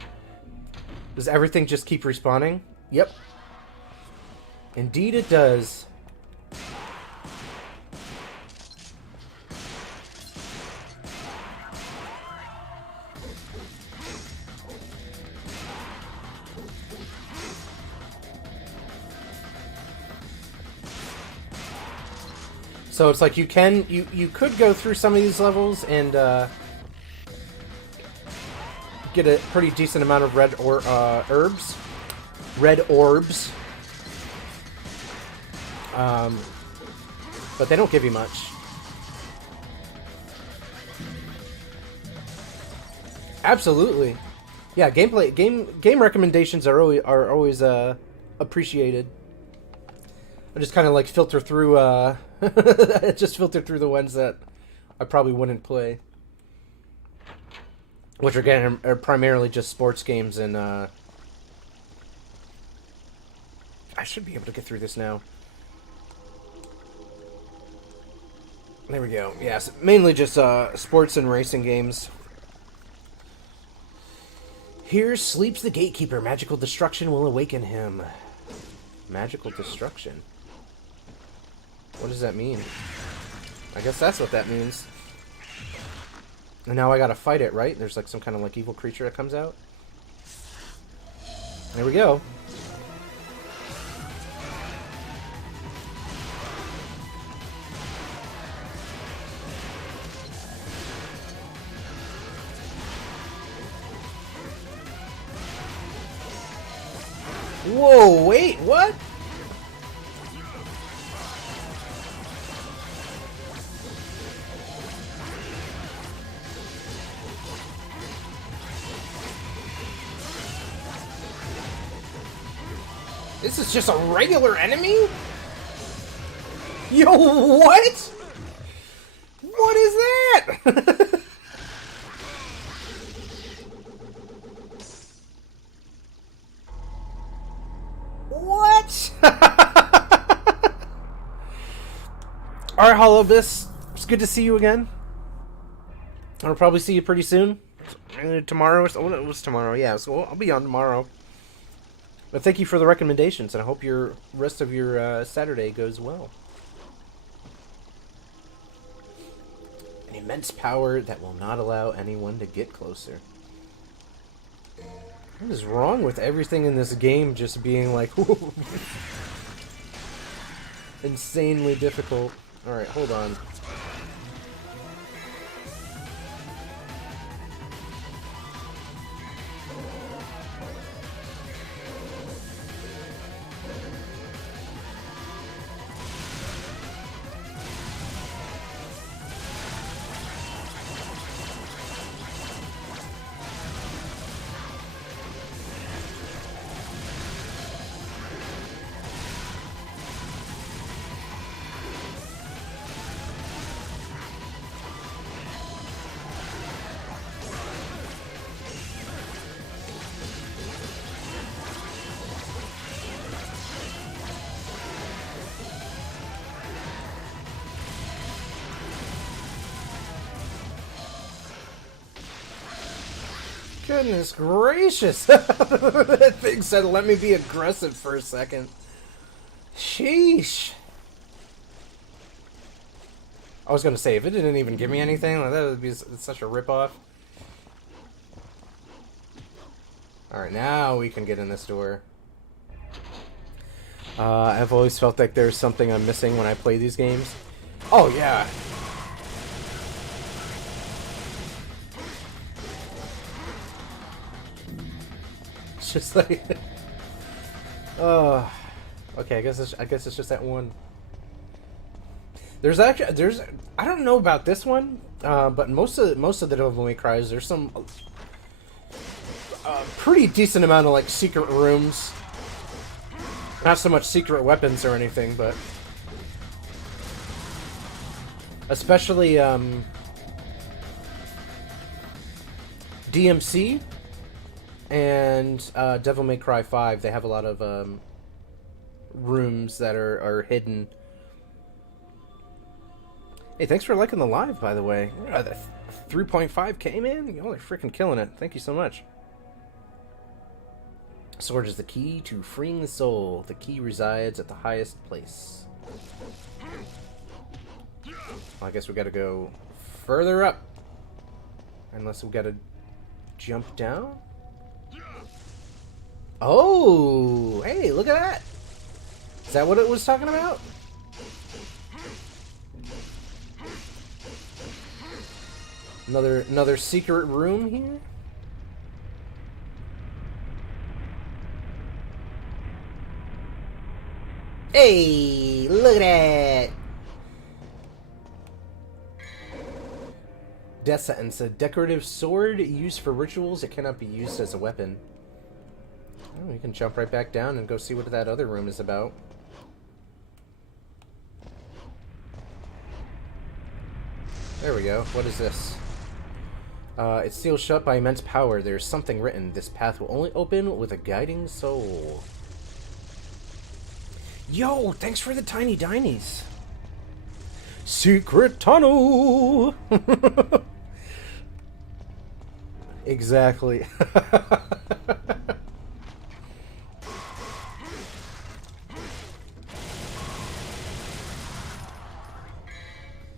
Does everything just keep respawning? Yep. Indeed it does. So it's like you could go through some of these levels and get a pretty decent amount of red orbs. But they don't give you much. Absolutely. Yeah, game recommendations are always appreciated. I just kind of like filter through just filter through the ones that I probably wouldn't play, which again are primarily just sports games and I should be able to get through this now. There we go. Yes, mainly just sports and racing games. Here sleeps the gatekeeper. Magical destruction will awaken him. Magical destruction? What does that mean? I guess that's what that means. And now I gotta fight it, right? There's like some kind of like evil creature that comes out. There we go. Whoa, wait, what? This is just a regular enemy? Yo, what? What is that? What? Alright, Hollow Abyss. It's good to see you again. I'll probably see you pretty soon. Tomorrow. Oh, it was tomorrow. Yeah, so I'll be on tomorrow. But thank you for the recommendations, and I hope your rest of your Saturday goes well. An immense power that will not allow anyone to get closer. What is wrong with everything in this game just being like insanely difficult? Alright, hold on. Goodness gracious. That thing said let me be aggressive for a second. Sheesh. I was gonna say, if it didn't even give me anything, like, that would be such a ripoff. Alright, now we can get in this door. I've always felt like there's something I'm missing when I play these games. Oh, yeah. It's just like... oh... okay, I guess it's just that one. There's actually... I don't know about this one, but most of the Devil May Cries, there's some... pretty decent amount of, like, secret rooms. Not so much secret weapons or anything, but... especially, DMC and Devil May Cry 5, they have a lot of rooms that are hidden. Hey, thanks for liking the live, by the way. 3.5k, man? Y'all are freaking killing it. Thank you so much. Sword is the key to freeing the soul. The key resides at the highest place. Well, I guess we gotta go further up. Unless we gotta jump down? Oh! Hey, look at that! Is that what it was talking about? Another secret room here? Hey, look at that! Death Sentence, a decorative sword used for rituals. It cannot be used as a weapon. Oh, we can jump right back down and go see what that other room is about. There we go. What is this? It's sealed shut by immense power. There's something written. This path will only open with a guiding soul. Yo, thanks for the tiny dinies. Secret tunnel. Exactly.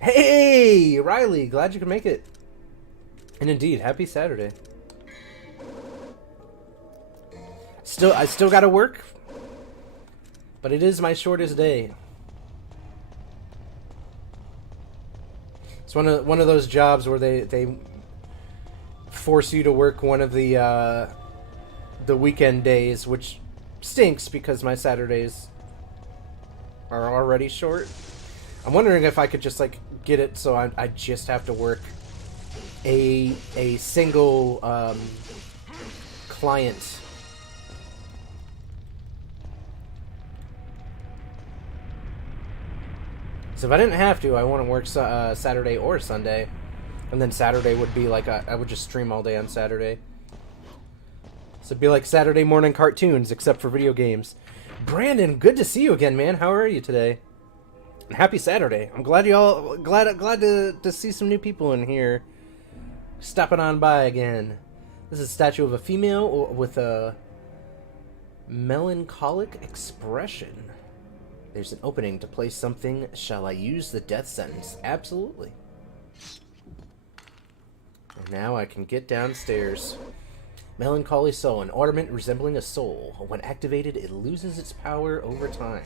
Hey, Riley, glad you could make it. And indeed, happy Saturday. I still gotta work, but it is my shortest day. It's one of those jobs where they force you to work one of the weekend days, which stinks because my Saturdays are already short. I'm wondering if I could just like get it so I just have to work a single client. So if I didn't have to, I want to work Saturday or Sunday, and then Saturday would be like I would just stream all day on Saturday. So it'd be like Saturday morning cartoons, except for video games. Brandon, good to see you again, man. How are you today? Happy Saturday. I'm glad y'all glad to see some new people in here. Stopping on by again. This is a statue of a female with a melancholic expression. There's an opening to place something. Shall I use the death sentence? Absolutely. And now I can get downstairs. Melancholy soul, an ornament resembling a soul. When activated, it loses its power over time.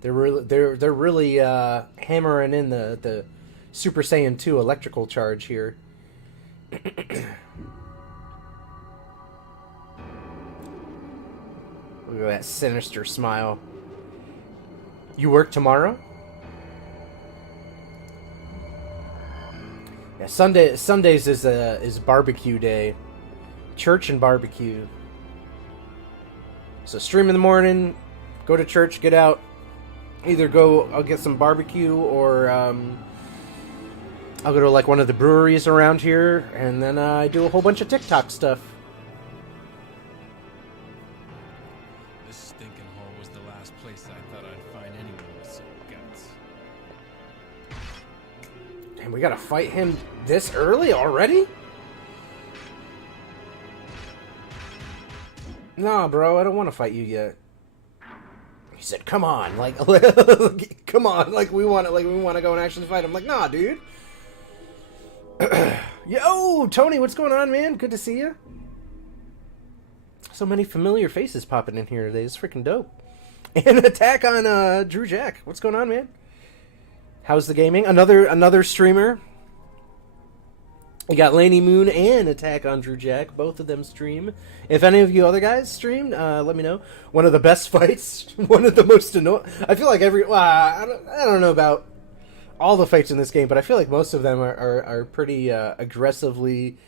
They're really hammering in the Super Saiyan 2 electrical charge here. Look at that sinister smile. You work tomorrow? Yeah, Sundays is barbecue day. Church and barbecue. So stream in the morning, go to church, get out. I'll get some barbecue, or I'll go to like one of the breweries around here, and then I do a whole bunch of TikTok stuff. This stinking hole was the last place I thought I'd find anyone with some guts. Damn, we gotta fight him this early already? Nah, bro, I don't want to fight you yet. He said, "Come on, like, come on, like we want to go and actually fight." I'm like, "Nah, dude." Yo, Tony, what's going on, man? Good to see you. So many familiar faces popping in here today. It's freaking dope. And attack on Drew Jack. What's going on, man? How's the gaming? Another streamer. You got Laney Moon and Attack on Drew Jack. Both of them stream. If any of you other guys streamed, let me know. One of the best fights. One of the most annoying. I feel like I don't know about all the fights in this game, but I feel like most of them are pretty aggressively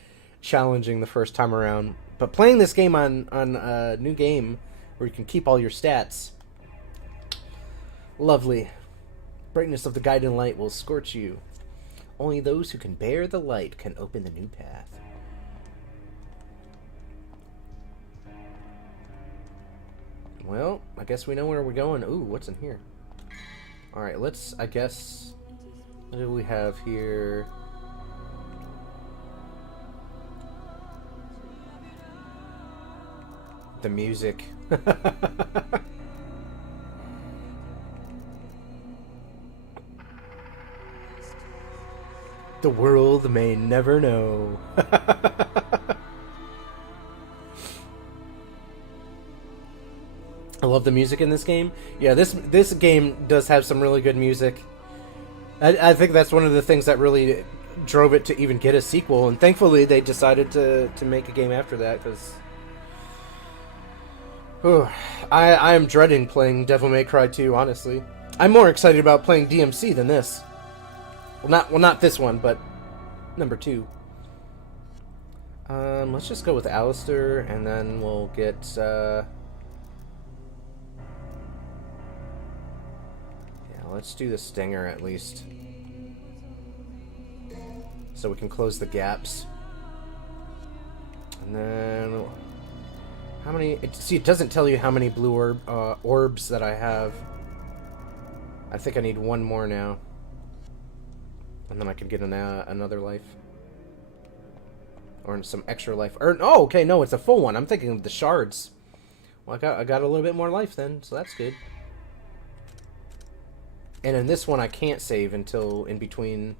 challenging the first time around. But playing this game on a new game where you can keep all your stats. Lovely. Brightness of the guiding light will scorch you. Only those who can bear the light can open the new path. Well, I guess we know where we're going. Ooh, what's in here? Alright, let's, I guess... What do we have here? The music. The world may never know. I love the music in this game. Yeah, this game does have some really good music. I think that's one of the things that really drove it to even get a sequel, and thankfully they decided to make a game after that, because I am dreading playing Devil May Cry 2, honestly. I'm more excited about playing DMC than this. Well, not this one, but number 2. Let's just go with Alistair, and then we'll get, yeah, let's do the Stinger at least. So we can close the gaps. And then How many... see, it doesn't tell you how many blue orbs that I have. I think I need one more now. And then I can get another life. Or some extra life. Or, oh, okay, no, it's a full one. I'm thinking of the shards. Well, I got a little bit more life then, so that's good. And in this one, I can't save until in between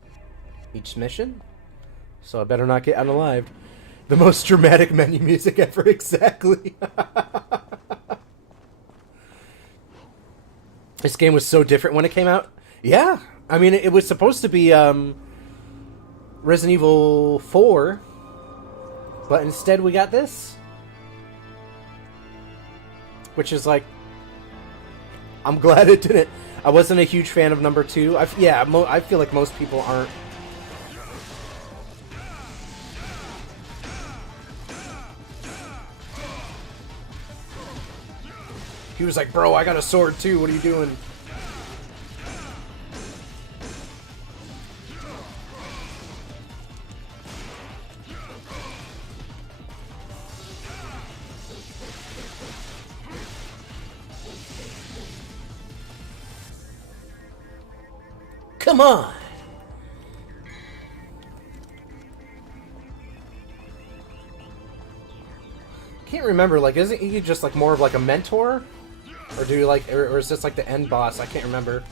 each mission. So I better not get unalived. The most dramatic menu music ever, exactly. This game was so different when it came out. Yeah, I mean, it was supposed to be Resident Evil 4, but instead we got this. Which is like, I'm glad it didn't. I wasn't a huge fan of number 2. I feel like most people aren't. He was like, bro, I got a sword too, what are you doing? Come on! Can't remember, like, isn't he just like more of like a mentor? Or do you like, or is this like the end boss? I can't remember.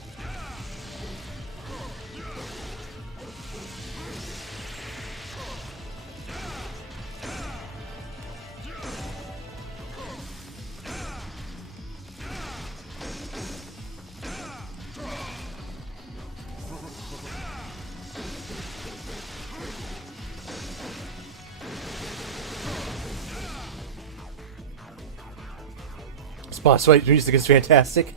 Boss fight music is fantastic.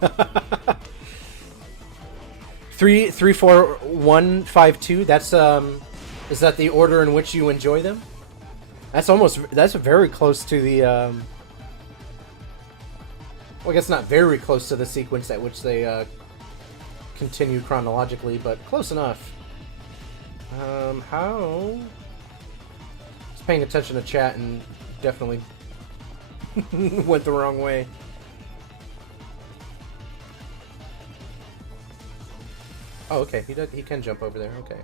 3-4-1-5-2. That's is that the order in which you enjoy them? That's very close to the well, I guess not very close to the sequence at which they continue chronologically, but close enough. How? Just paying attention to chat and definitely went the wrong way. Oh, okay. He can jump over there. Okay.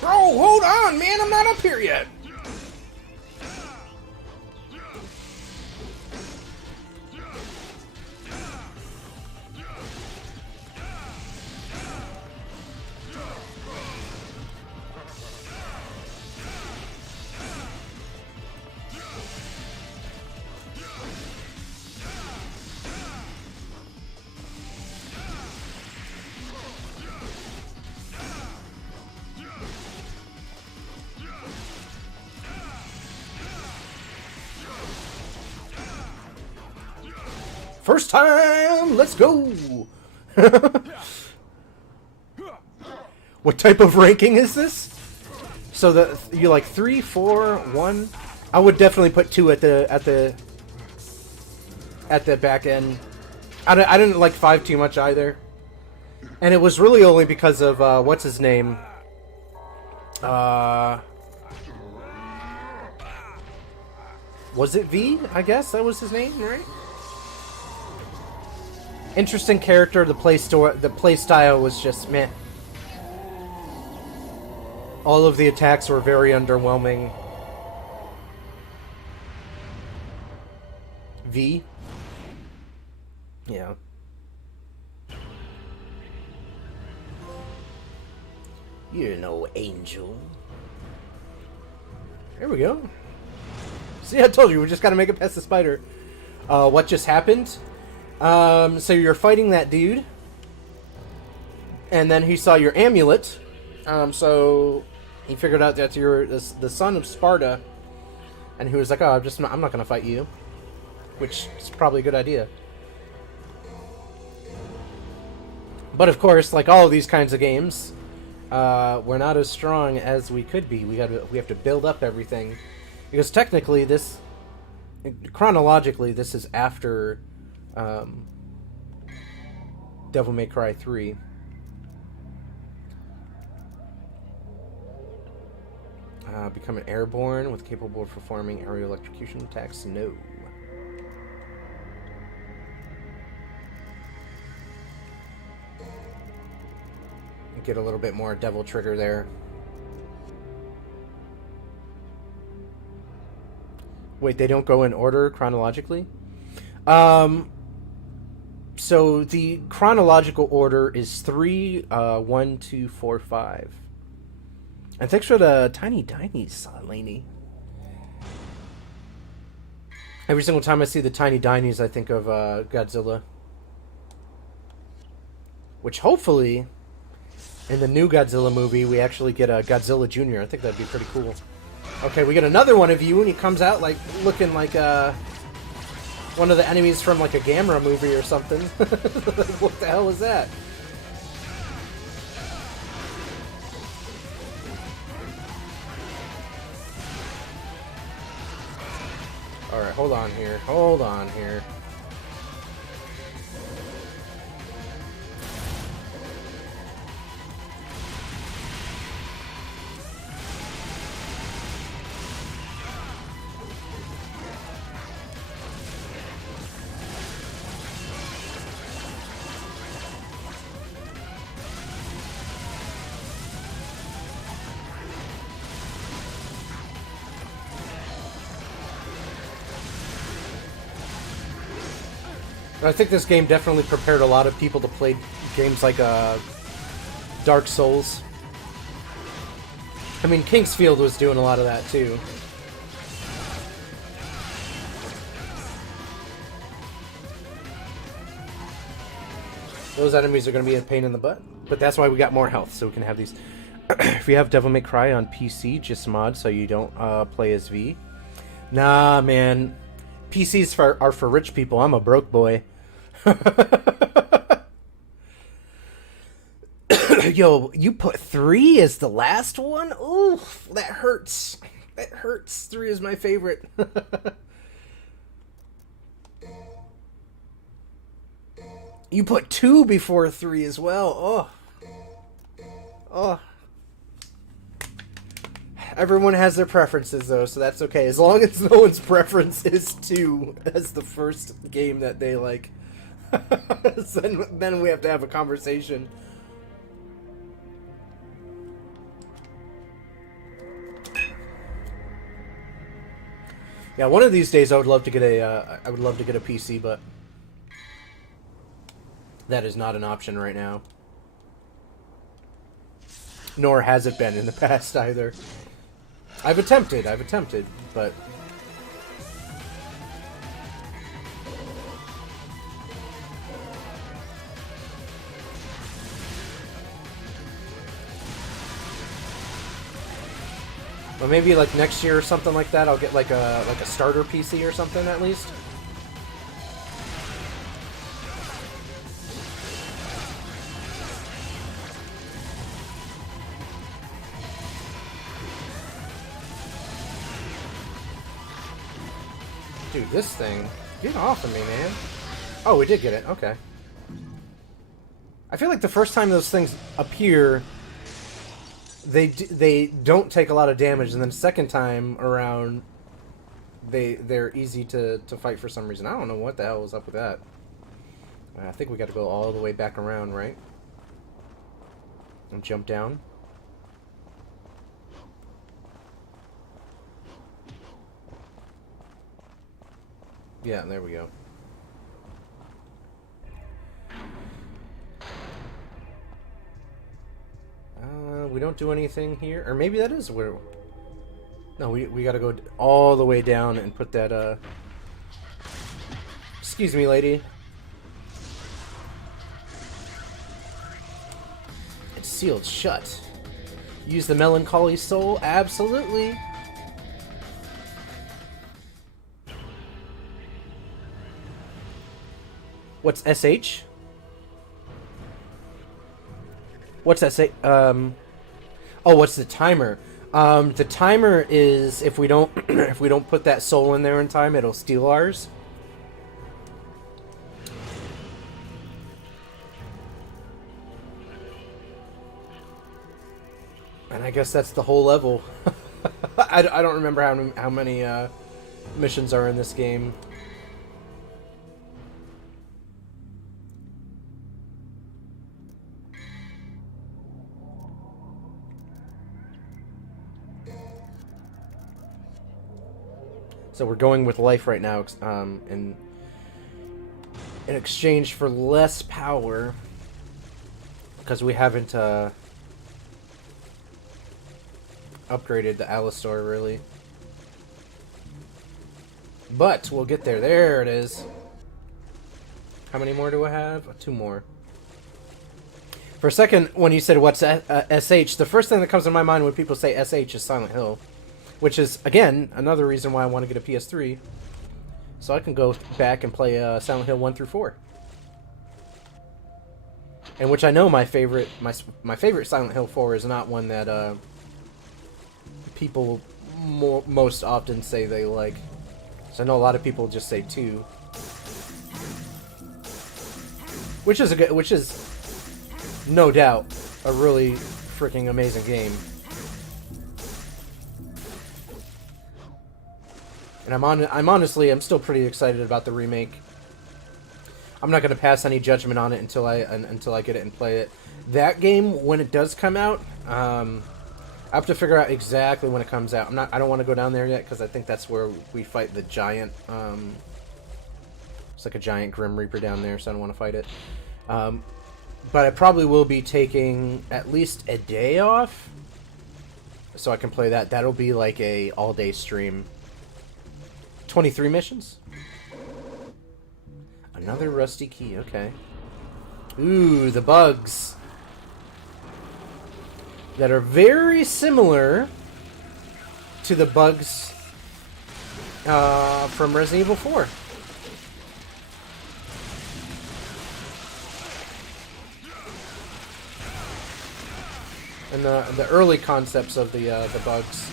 Bro, hold on, man. I'm not up here yet. First time! Let's go! What type of ranking is this? So you like 3, 4, 1? I would definitely put 2 at the back end. I didn't like 5 too much either. And it was really only because of what's his name? Was it V? I guess that was his name, right? Interesting character. The play style was just meh. All of the attacks were very underwhelming. V? Yeah. You're no angel. There we go. See, I told you, we just gotta make it past the spider. What just happened? So you're fighting that dude, and then he saw your amulet, so he figured out that you're the son of Sparta, and he was like, oh, I'm not gonna fight you, which is probably a good idea. But of course, like all of these kinds of games, we're not as strong as we could be. We have to build up everything, because technically chronologically, this is after Devil May Cry 3. Become an airborne with capable of performing aerial electrocution attacks? No. Get a little bit more devil trigger there. Wait, they don't go in order chronologically? So the chronological order is 3, 1, 2, 4, 5. And thanks for the tiny dinies, Laney. Every single time I see the tiny dinies, I think of Godzilla. Which hopefully, in the new Godzilla movie, we actually get a Godzilla Jr. I think that'd be pretty cool. Okay, we get another one of you, and he comes out like looking like one of the enemies from like a Gamera movie or something. Like, what the hell is that? Alright, hold on here. Hold on here. I think this game definitely prepared a lot of people to play games like Dark Souls. I mean, Kingsfield was doing a lot of that too. Those enemies are going to be a pain in the butt, but that's why we got more health, so we can have these. If you have Devil May Cry on PC, just mod so you don't play as V. Nah, man. PCs are for rich people. I'm a broke boy. Yo, you put 3 as the last one? Ooh, that hurts. That hurts. 3 is my favorite. You put 2 before 3 as well. Oh. Oh. Everyone has their preferences, though, so that's okay. As long as no one's preference is 2 as the first game that they like. Then we have to have a conversation. Yeah, one of these days I would love to get a PC, but that is not an option right now. Nor has it been in the past either. I've attempted, but or maybe like next year or something like that, I'll get like a starter PC or something at least. Dude, this thing, get off of me, man. Oh, we did get it. Okay. I feel like the first time those things appear, they don't take a lot of damage, and then the second time around, they're easy to fight for some reason. I don't know what the hell was up with that. I think we got to go all the way back around, right? And jump down. Yeah, there we go. We don't do anything here. Or maybe that is where... No, we gotta go all the way down and put that, Excuse me, lady. It's sealed shut. Use the melancholy soul? Absolutely. What's SH? What's SH? Oh, what's the timer? The timer is if we don't if we don't put that soul in there in time, it'll steal ours. And I guess that's the whole level. I don't remember how many missions are in this game. So we're going with life right now, in exchange for less power, because we haven't upgraded the Alistar really. But we'll get there. There it is. How many more do I have? 2 more. For a second, when you said what's SH, the first thing that comes to my mind when people say SH is Silent Hill. Which is, again, another reason why I want to get a PS3. So I can go back and play Silent Hill 1 through 4. And which I know my favorite Silent Hill 4 is not one that people most often say they like. So I know a lot of people just say 2. Which is no doubt a really freaking amazing game. And I'm honestly still pretty excited about the remake. I'm not going to pass any judgment on it until I get it and play it. That game, when it does come out, I have to figure out exactly when it comes out. I don't want to go down there yet because I think that's where we fight the giant. It's like a giant Grim Reaper down there, so I don't want to fight it. But I probably will be taking at least a day off so I can play that. That'll be like a all-day stream. 23 missions? Another rusty key, okay. Ooh, the bugs. That are very similar to the bugs from Resident Evil 4. And the early concepts of the bugs.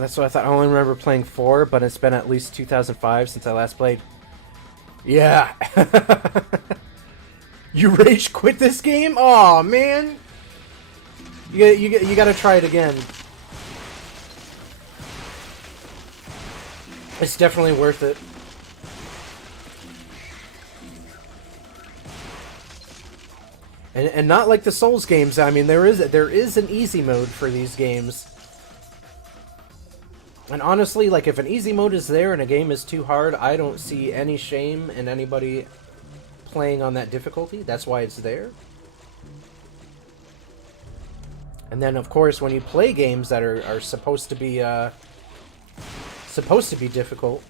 That's what I thought. I only remember playing 4, but it's been at least 2005 since I last played. Yeah. You rage quit this game? Aw, man. You gotta try it again. It's definitely worth it. And not like the Souls games. I mean, there is an easy mode for these games. And honestly, like, if an easy mode is there and a game is too hard, I don't see any shame in anybody playing on that difficulty. That's why it's there. And then, of course, when you play games that are supposed to be difficult,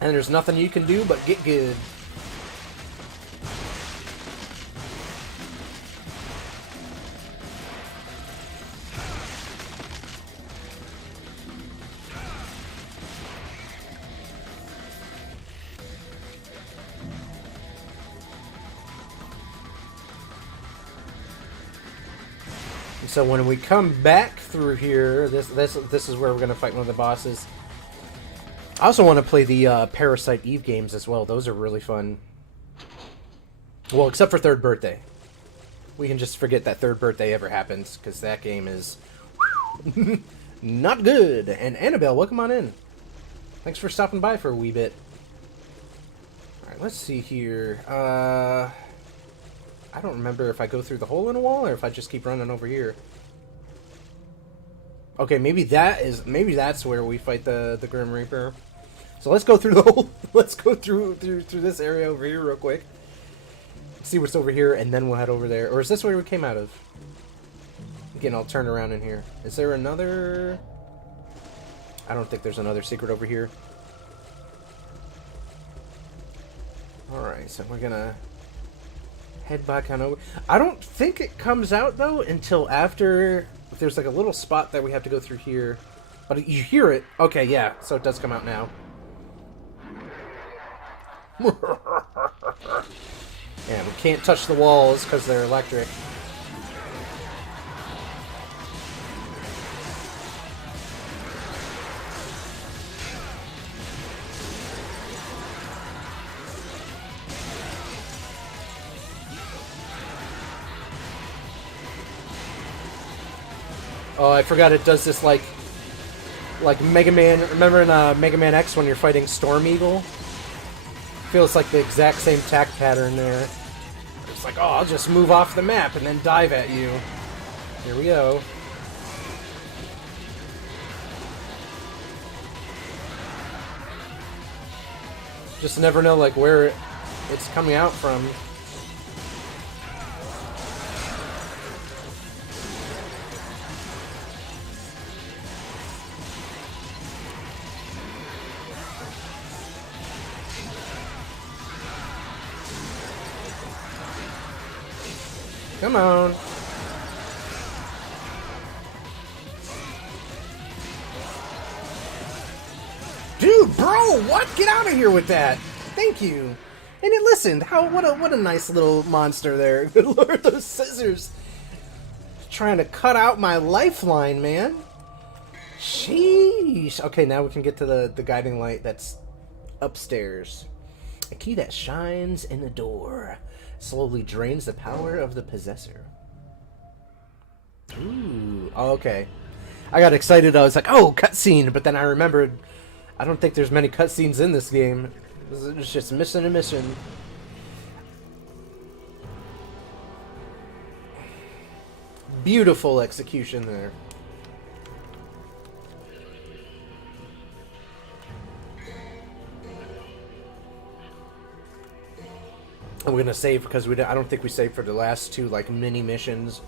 and there's nothing you can do but get good. So when we come back through here, this is where we're gonna fight one of the bosses. I also want to play the Parasite Eve games as well. Those are really fun. Well, except for Third Birthday. We can just forget that Third Birthday ever happens, because that game is not good. And Annabelle, welcome on in. Thanks for stopping by for a wee bit. Alright, let's see here. I don't remember if I go through the hole in the wall or if I just keep running over here. Okay, maybe that's where we fight the Grim Reaper. So let's go through the hole. Let's go through this area over here real quick. See what's over here, and then we'll head over there. Or is this where we came out of? Again, I'll turn around in here. Is there another? I don't think there's another secret over here. Alright, so we're gonna head back on over. I don't think it comes out, though, until after. There's like a little spot that we have to go through here. But you hear it. Okay, yeah, so it does come out now. Yeah, we can't touch the walls because they're electric. Oh, I forgot it does this like Mega Man. Remember in Mega Man X when you're fighting Storm Eagle? Feels like the exact same attack pattern there. It's like, oh, I'll just move off the map and then dive at you. Here we go. Just never know like where it's coming out from. Come on. Dude, bro, what? Get out of here with that. Thank you. And it listened. What a nice little monster there. Good lord, those scissors. Trying to cut out my lifeline, man. Sheesh. Okay, now we can get to the guiding light that's upstairs. A key that shines in the door. Slowly drains the power of the possessor. Ooh, okay. I got excited. I was like, oh, cutscene. But then I remembered, I don't think there's many cutscenes in this game. It's just mission to mission. Beautiful execution there. And we're gonna save because I don't think we saved for the last two like mini missions.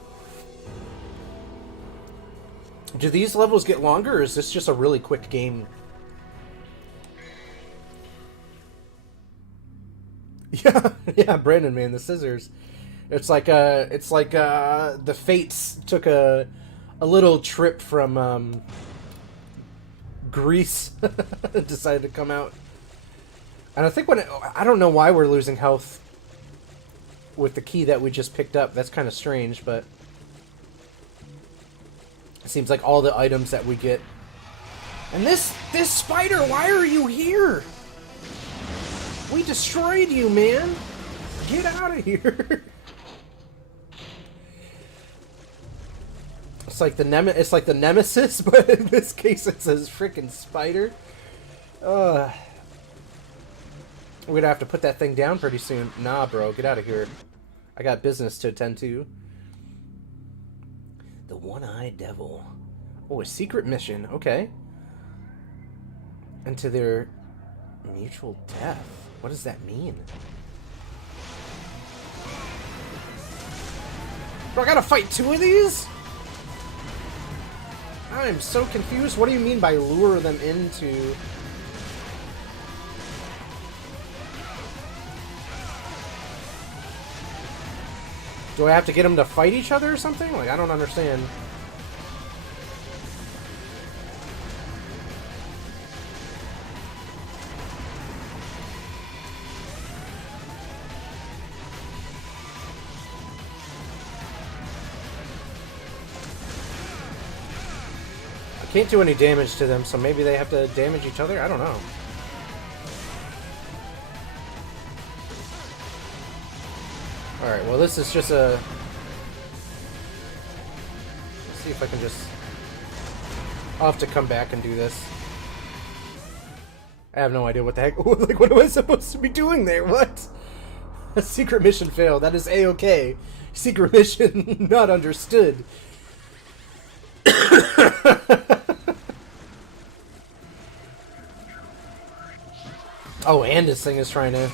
Do these levels get longer, or is this just a really quick game? Yeah, yeah, Brandon, man, the scissors. It's like the Fates took a little trip from Greece, decided to come out, and I think I don't know why we're losing health with the key that we just picked up. That's kind of strange, but it seems like all the items that we get. And this spider, why are you here? We destroyed you, man. Get out of here. It's like the Nemesis, but in this case it's a freaking spider. We're gonna have to put that thing down pretty soon. Nah, bro, get out of here. I got business to attend to. The One-Eyed Devil. Oh, a secret mission. Okay. And to their mutual death. What does that mean? Bro, I gotta fight two of these? I'm so confused. What do you mean by lure them into... Do I have to get them to fight each other or something? Like, I don't understand. I can't do any damage to them, so maybe they have to damage each other? I don't know. Alright, well this is just a... Let's see if I can just... I'll have to come back and do this. I have no idea what the heck... Like, what am I supposed to be doing there? What? A secret mission failed. That is A-okay. Secret mission not understood. Oh, and this thing is trying to...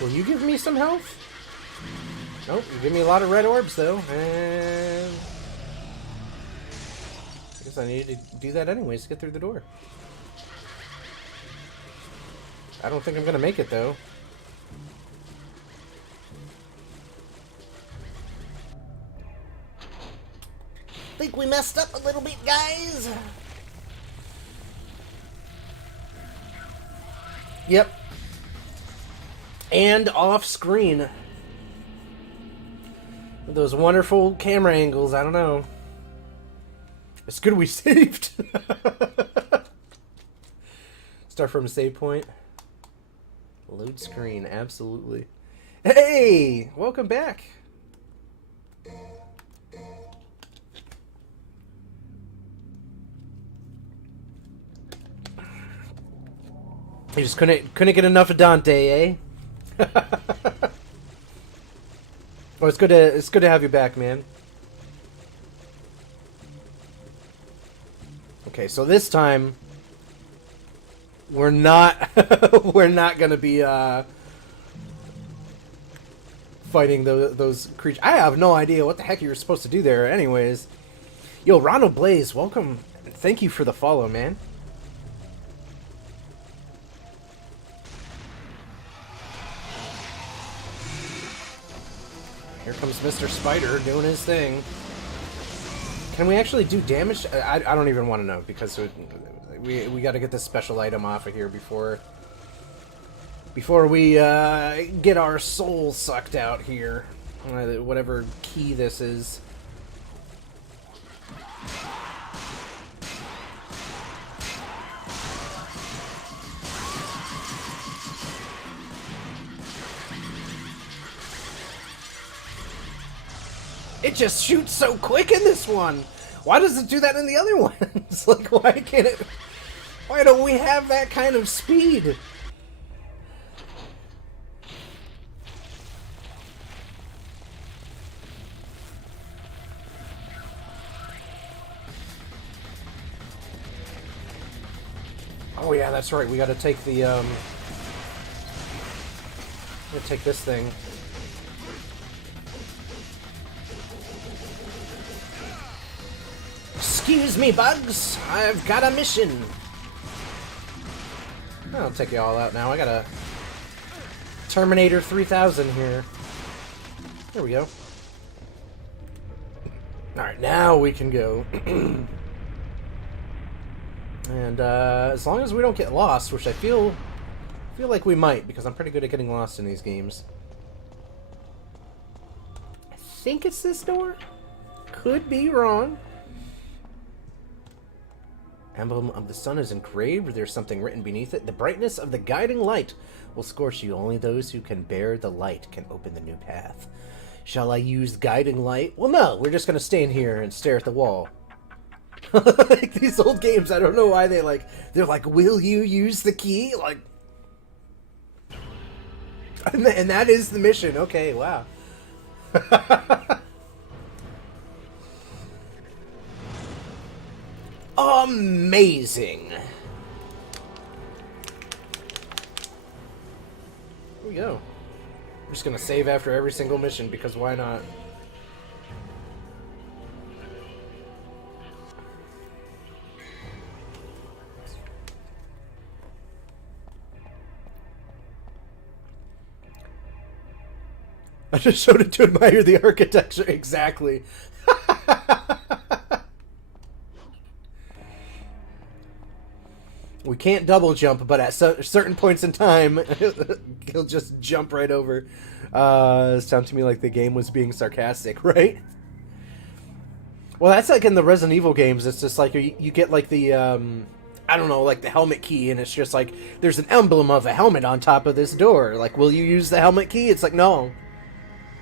Will you give me some health? Nope, you give me a lot of red orbs, though. And... I guess I need to do that anyways to get through the door. I don't think I'm gonna make it, though. Think we messed up a little bit, guys? Yep. And off screen. With those wonderful camera angles, I don't know. It's good we saved. Start from a save point. Load screen, absolutely. Hey! Welcome back! You just couldn't get enough of Dante, eh? Well, it's good to have you back, man. Okay, so this time we're not we're not gonna be fighting those creatures. I have no idea what the heck you were supposed to do there. Anyways, yo, Ronald Blaze, welcome. Thank you for the follow, man. Here comes Mr. Spider doing his thing. Can we actually do damage? I don't even want to know, because we got to get this special item off of here before we get our soul sucked out here. Whatever key this is. It just shoots so quick in this one. Why does it do that in the other ones? Like, why can't it? Why don't we have that kind of speed? Oh yeah, that's right. We got to take the take this thing. Excuse me, Bugs. I've got a mission. I'll take you all out now. I got a Terminator 3000 here. There we go. Alright, now we can go. And as long as we don't get lost, which I feel like we might, because I'm pretty good at getting lost in these games. I think it's this door. Could be wrong. Emblem of the sun is engraved. There's something written beneath it. The brightness of the guiding light will scorch you. Only those who can bear the light can open the new path. Shall I use guiding light? Well, no. We're just going to stay in here and stare at the wall. Like these old games, I don't know why they're like, will you use the key? Like, and that is the mission. Okay, wow. Amazing. Here we go. We're just gonna save after every single mission, because why not? I just showed it to admire the architecture. Exactly. We can't double jump, but at certain points in time, he'll just jump right over. It sounded to me like the game was being sarcastic, right? Well, that's like in the Resident Evil games. It's just like you get like the, I don't know, like the helmet key, and it's just like, there's an emblem of a helmet on top of this door. Like, will you use the helmet key? It's like, no.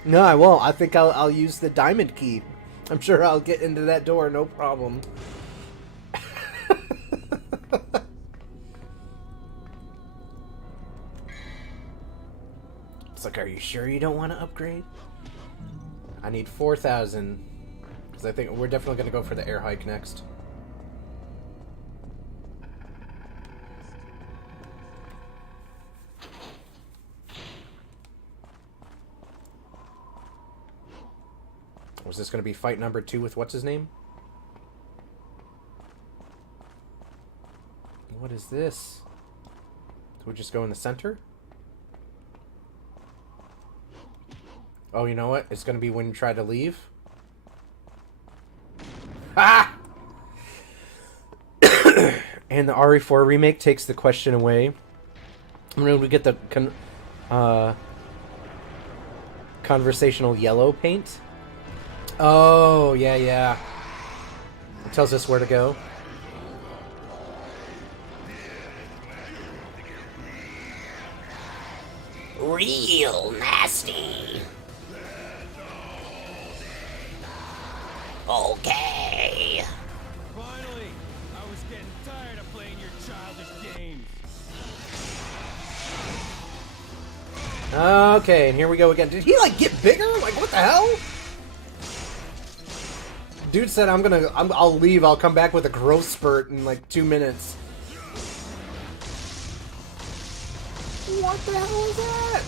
No, I won't. I think I'll use the diamond key. I'm sure I'll get into that door, no problem. It's like, are you sure you don't want to upgrade? I need 4,000. Because I think we're definitely going to go for the air hike next. Was this going to be fight number 2 with what's his name? What is this? Do we just go in the center? Oh, you know what? It's going to be when you try to leave. Ah! And the RE4 remake takes the question away. I'm going to get the conversational yellow paint. Oh, yeah, yeah. It tells us where to go. real nasty. Okay. Finally! I was getting tired of playing your childish games. Okay, and here we go again. Did he, like, get bigger? Like, what the hell? Dude said I'll leave, I'll come back with a growth spurt in, like, 2 minutes. What the hell is that?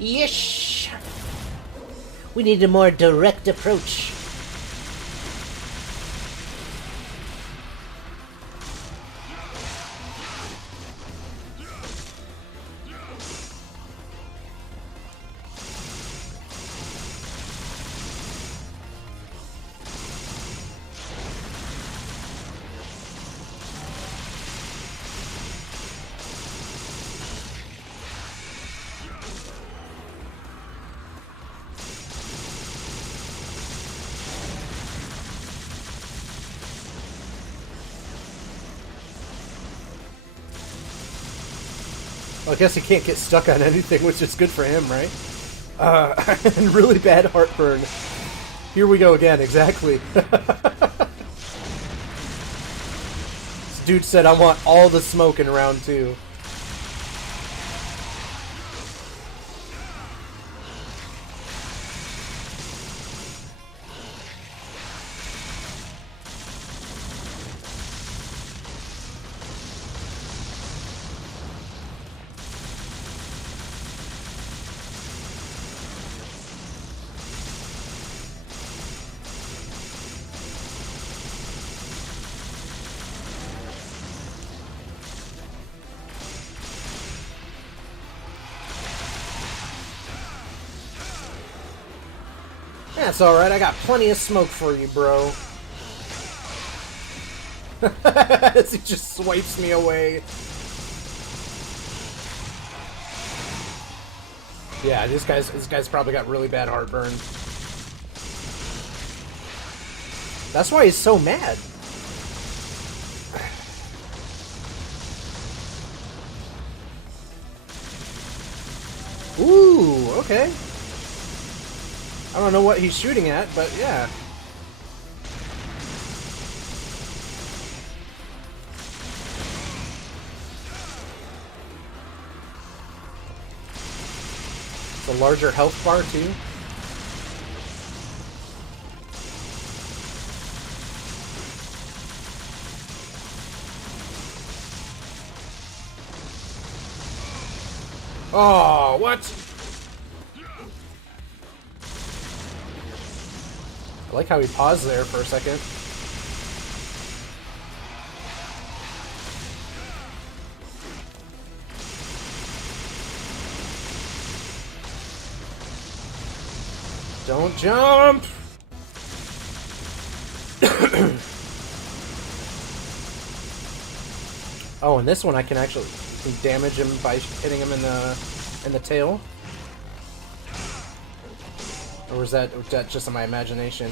Yeesh! We need a more direct approach. Well, I guess he can't get stuck on anything, which is good for him, right? And really bad heartburn. Here we go again, exactly. This dude said, I want all the smoke in round 2. That's alright, I got plenty of smoke for you, bro. As he just swipes me away. Yeah, this guy's probably got really bad heartburn. That's why he's so mad. Ooh, okay. I don't know what he's shooting at, but yeah. It's a larger health bar, too. Oh, what? I like how he paused there for a second. Don't jump! Oh, and this one I can actually damage him by hitting him in the tail. Or was that just in my imagination?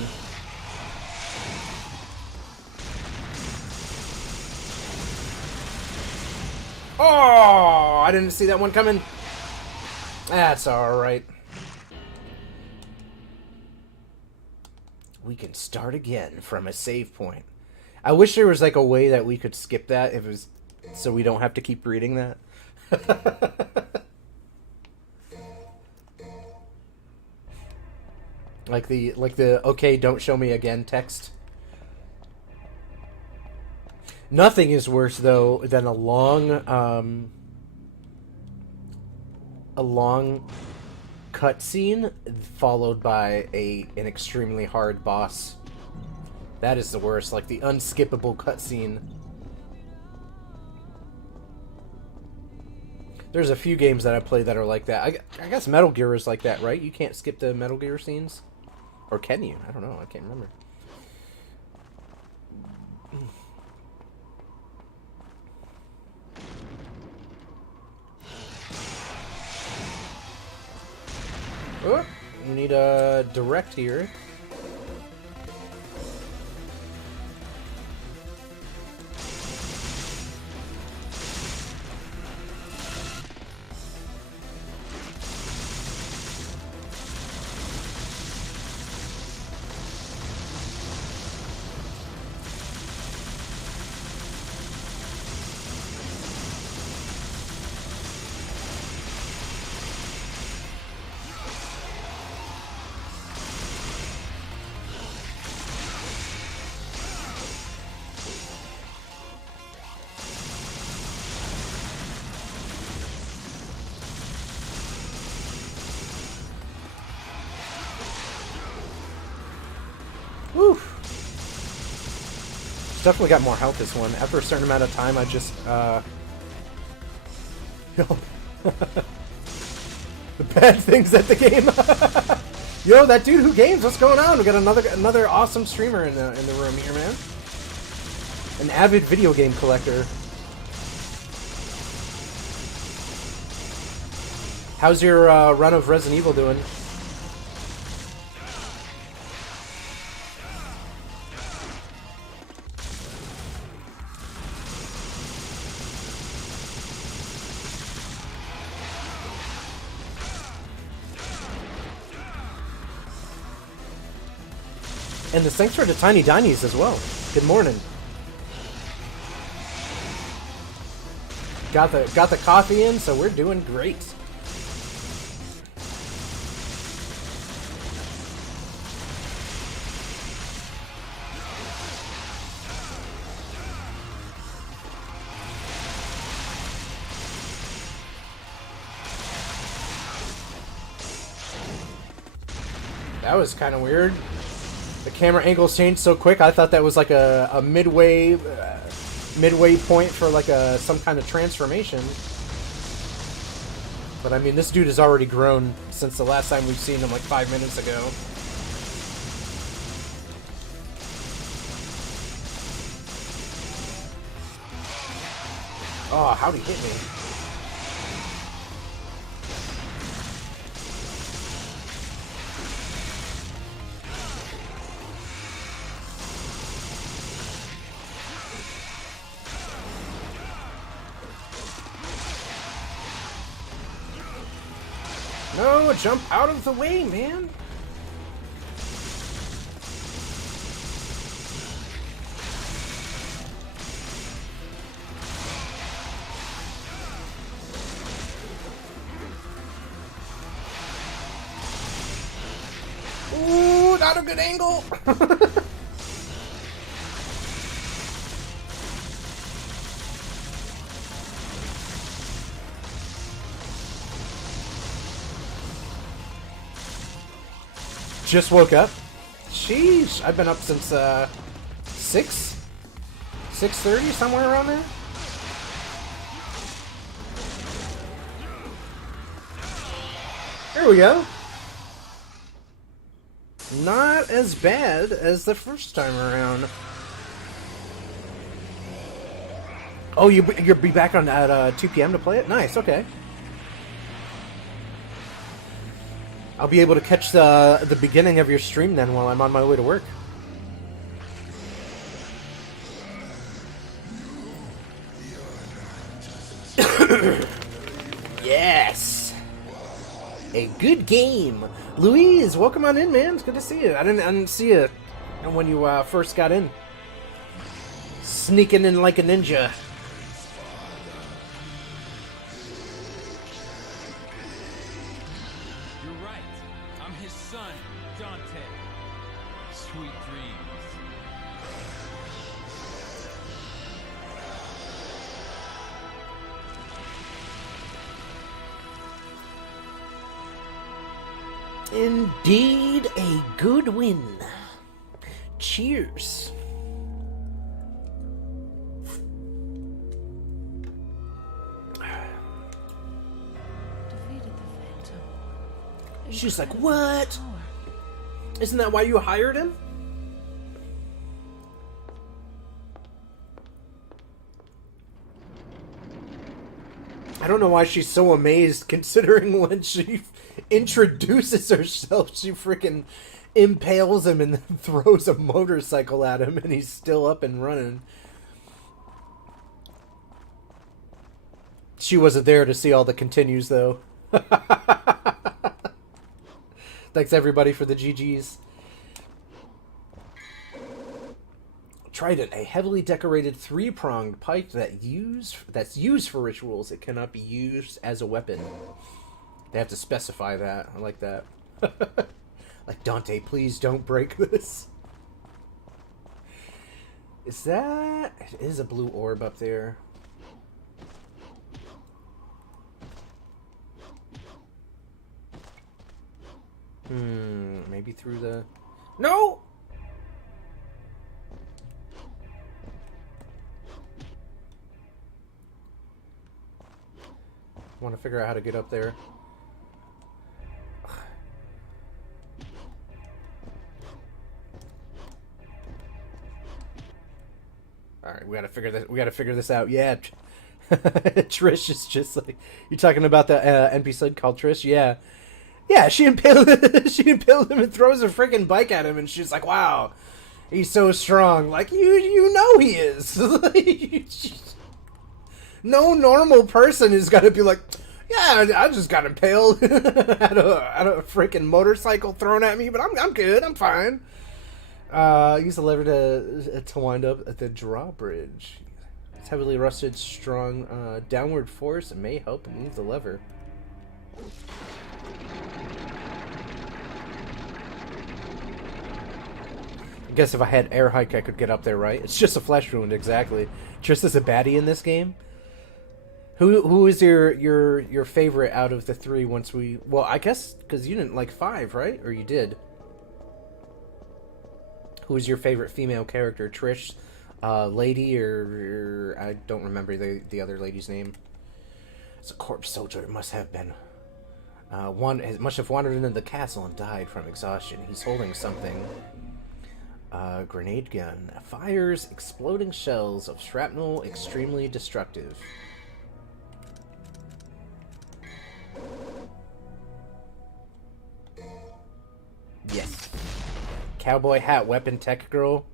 Oh, I didn't see that one coming. That's alright. We can start again from a save point. I wish there was like a way that we could skip that if it was so we don't have to keep reading that. Like the okay, don't show me again text. Nothing is worse though than a long cutscene followed by an extremely hard boss. That is the worst, like the unskippable cutscene. There's a few games that I play that are like that. I guess Metal Gear is like that, right? You can't skip the Metal Gear scenes? Or can you? I don't know. I can't remember. Oh, we need a direct here. Woo! It's definitely got more health this one. After a certain amount of time, I just, Yo. The bad things at the game. Yo, that dude who games, what's going on? We got another awesome streamer in the room here, man. An avid video game collector. How's your run of Resident Evil doing? And the thanks for the Tiny Dinies as well. Good morning. Got the coffee in, so we're doing great. That was kind of weird. The camera angles changed so quick. I thought that was like a midway point for like some kind of transformation. But I mean, this dude has already grown since the last time we've seen him, like 5 minutes ago. Oh, how'd he hit me? No, jump out of the way, man. Ooh, not a good angle. Just woke up. Sheesh, I've been up since 6:30, somewhere around there. There we go. Not as bad as the first time around. Oh, you'll be back on at 2 p.m. to play it? Nice, okay. I'll be able to catch the beginning of your stream then while I'm on my way to work. Yes! A good game! Louise, welcome on in, man. It's good to see you. I didn't see you when you first got in. Sneaking in like a ninja. Indeed, a good win. Cheers. She's like, what? Isn't that why you hired him? I don't know why she's so amazed, considering when she introduces herself, she freaking impales him and then throws a motorcycle at him, and he's still up and running. She wasn't there to see all the continues, though. Thanks, everybody, for the GGs. Trident, a heavily decorated three-pronged pike that's used for rituals. It cannot be used as a weapon. They have to specify that. I like that. Like, Dante, please don't break this. Is that... It is a blue orb up there. Maybe through the... No! I want to figure out how to get up there. Alright, we gotta figure this out. Yeah. Trish is just like... You're talking about the NPC called Trish? Yeah. Yeah, she impaled him and throws a freaking bike at him, and she's like, wow, he's so strong. Like, you know he is. No normal person is gonna be like, yeah, I just got impaled. had a freaking motorcycle thrown at me, but I'm good, I'm fine. Use the lever to wind up at the drawbridge. It's heavily rusted, strong downward force and may help move the lever. I guess if I had air hike, I could get up there, right? It's just a flesh wound, exactly. Just as a baddie in this game. Who is your favorite out of the three? Once we, well, I guess because you didn't like 5, right? Or you did? Who is your favorite female character? Trish, Lady, or I don't remember the other lady's name. It's a corpse soldier. It must have been. Must have wandered into the castle and died from exhaustion. He's holding something. Grenade gun. Fires exploding shells of shrapnel, extremely destructive. Yes. Cowboy hat, weapon tech girl.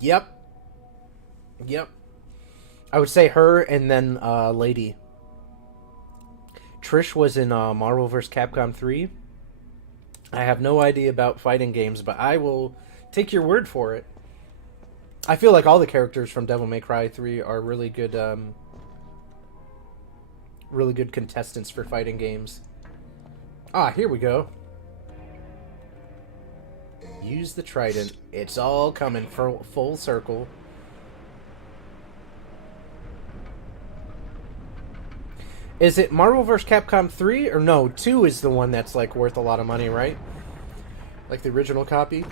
Yep. I would say her and then Lady. Trish was in Marvel vs. Capcom 3. I have no idea about fighting games, but I will take your word for it. I feel like all the characters from Devil May Cry 3 are really good contestants for fighting games. Ah, here we go. Use the trident. It's all coming for full circle. Is it Marvel vs. Capcom 3? Or no, 2 is the one that's like worth a lot of money, right? Like the original copy?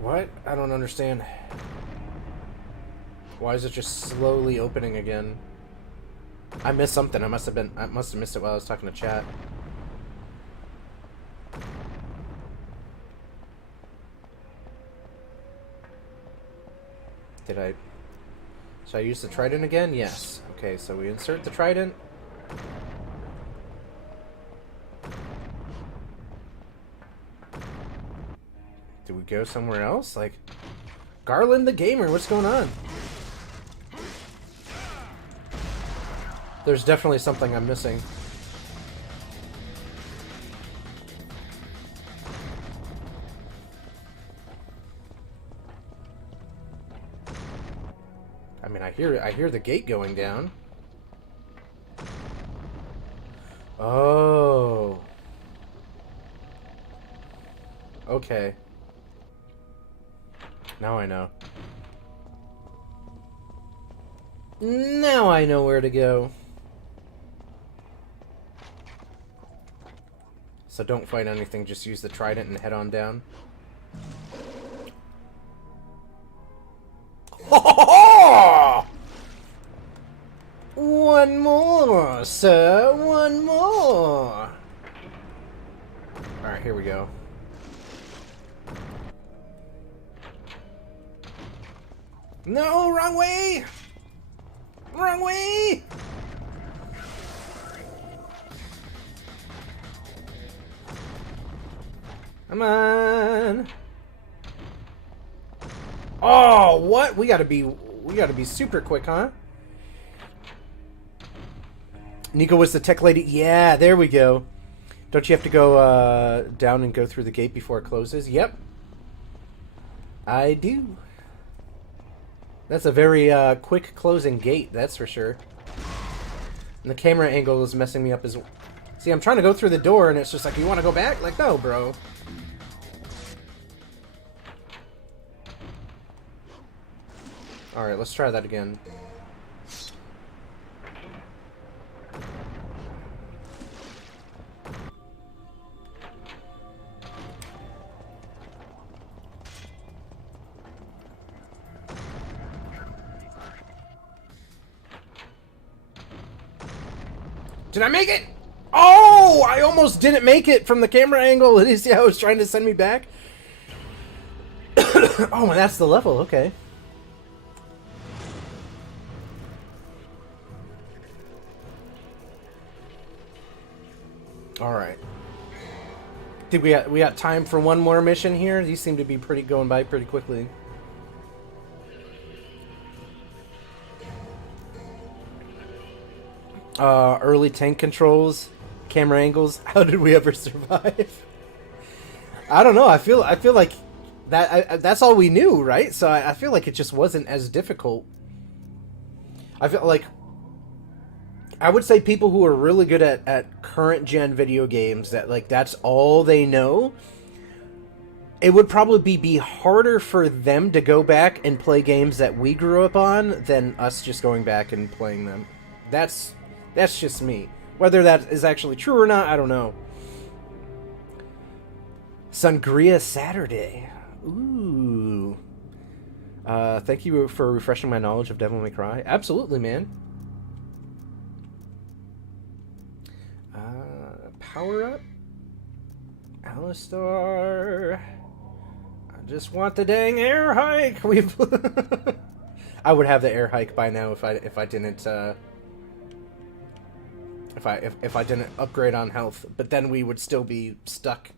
What? I don't understand. Why is it just slowly opening again? I missed something. I must have missed it while I was talking to chat. Should I use the trident again? Yes. Okay, so we insert the trident. Do we go somewhere else? Like, Garland the Gamer, what's going on? There's definitely something I'm missing. I mean, I hear the gate going down. Oh. Okay. Now I know. Now I know where to go. So don't fight anything, just use the trident and head on down. One more, sir. One more. Alright. Here we go. No, wrong way! Wrong way! Come on! Oh, what? We gotta be super quick, huh? Nico was the tech lady. Yeah, there we go. Don't you have to go down and go through the gate before it closes? Yep. I do. That's a very quick closing gate, that's for sure. And the camera angle is messing me up as well. See, I'm trying to go through the door, and it's just like, you want to go back? Like, no, bro. Alright, let's try that again. Did I make it? Oh, I almost didn't make it from the camera angle. Did you see how it was trying to send me back? Oh, and that's the level. Okay. All right. Think we got time for one more mission here? These seem to be going by pretty quickly. Early tank controls, camera angles. How did we ever survive? I don't know. I feel like that's all we knew, right? So I feel like it just wasn't as difficult. I feel like I would say people who are really good at current gen video games, that like that's all they know, it would probably be harder for them to go back and play games that we grew up on than us just going back and playing them. That's just me. Whether that is actually true or not, I don't know. Sangria Saturday. Ooh. Thank you for refreshing my knowledge of Devil May Cry. Absolutely, man. Power up. Alistar. I just want the dang air hike. We've. I would have the air hike by now if I didn't. If I didn't upgrade on health, but then we would still be stuck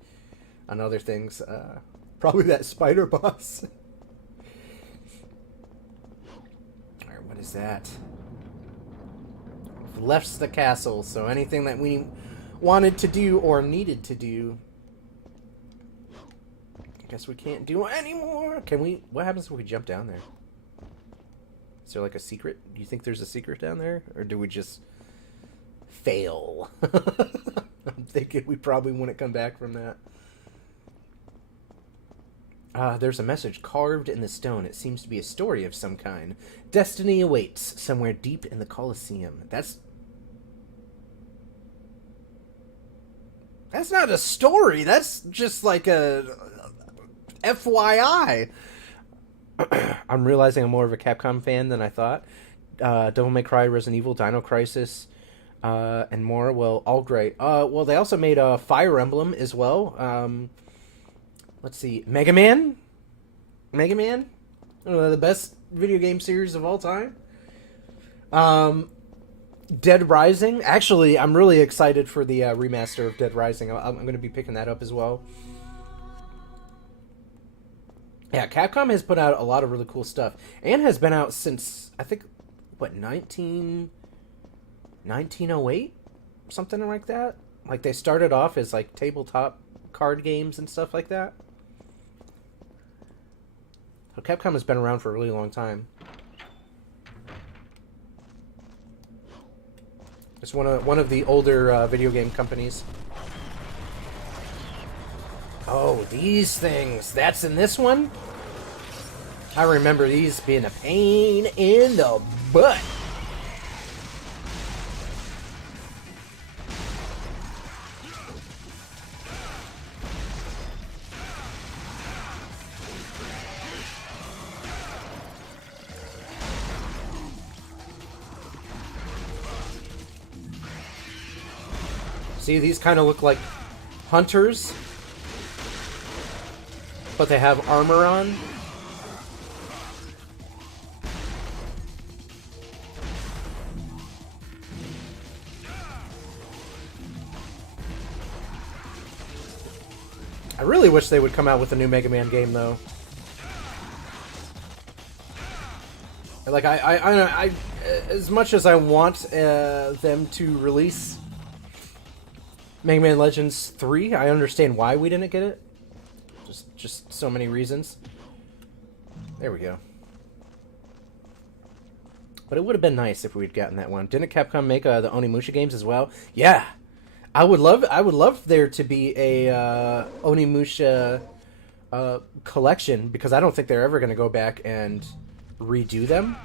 on other things. Probably that spider boss. Alright, what is that? We've left the castle, so anything that we wanted to do or needed to do, I guess we can't do anymore. Can we? What happens if we jump down there? Is there like a secret? Do you think there's a secret down there? Or do we just fail? I'm thinking we probably wouldn't come back from that. There's a message carved in the stone. It seems to be a story of some kind. Destiny awaits somewhere deep in the Colosseum. That's not a story. That's just like a FYI. I'm realizing I'm more of a Capcom fan than I thought. Devil May Cry, Resident Evil, Dino Crisis, and more. Well, all great. Well, they also made a Fire Emblem as well. Let's see, Mega Man, the best video game series of all time. Dead Rising. Actually, I'm really excited for the remaster of Dead Rising. I'm going to be picking that up as well. Yeah, Capcom has put out a lot of really cool stuff, and has been out since, I think, what, 1908? Something like that? Like, they started off as, like, tabletop card games and stuff like that. So Capcom has been around for a really long time. It's one of the older video game companies. Oh, these things. That's in this one? I remember these being a pain in the butt. See, these kind of look like hunters. but they have armor on. I really wish they would come out with a new Mega Man game, though. Like, I as much as I want them to release Mega Man Legends 3, I understand why we didn't get it. Just so many reasons. There we go. But it would have been nice if we'd gotten that one. Didn't Capcom make the Onimusha games as well? Yeah, I would love there to be a Onimusha collection, because I don't think they're ever going to go back and redo them.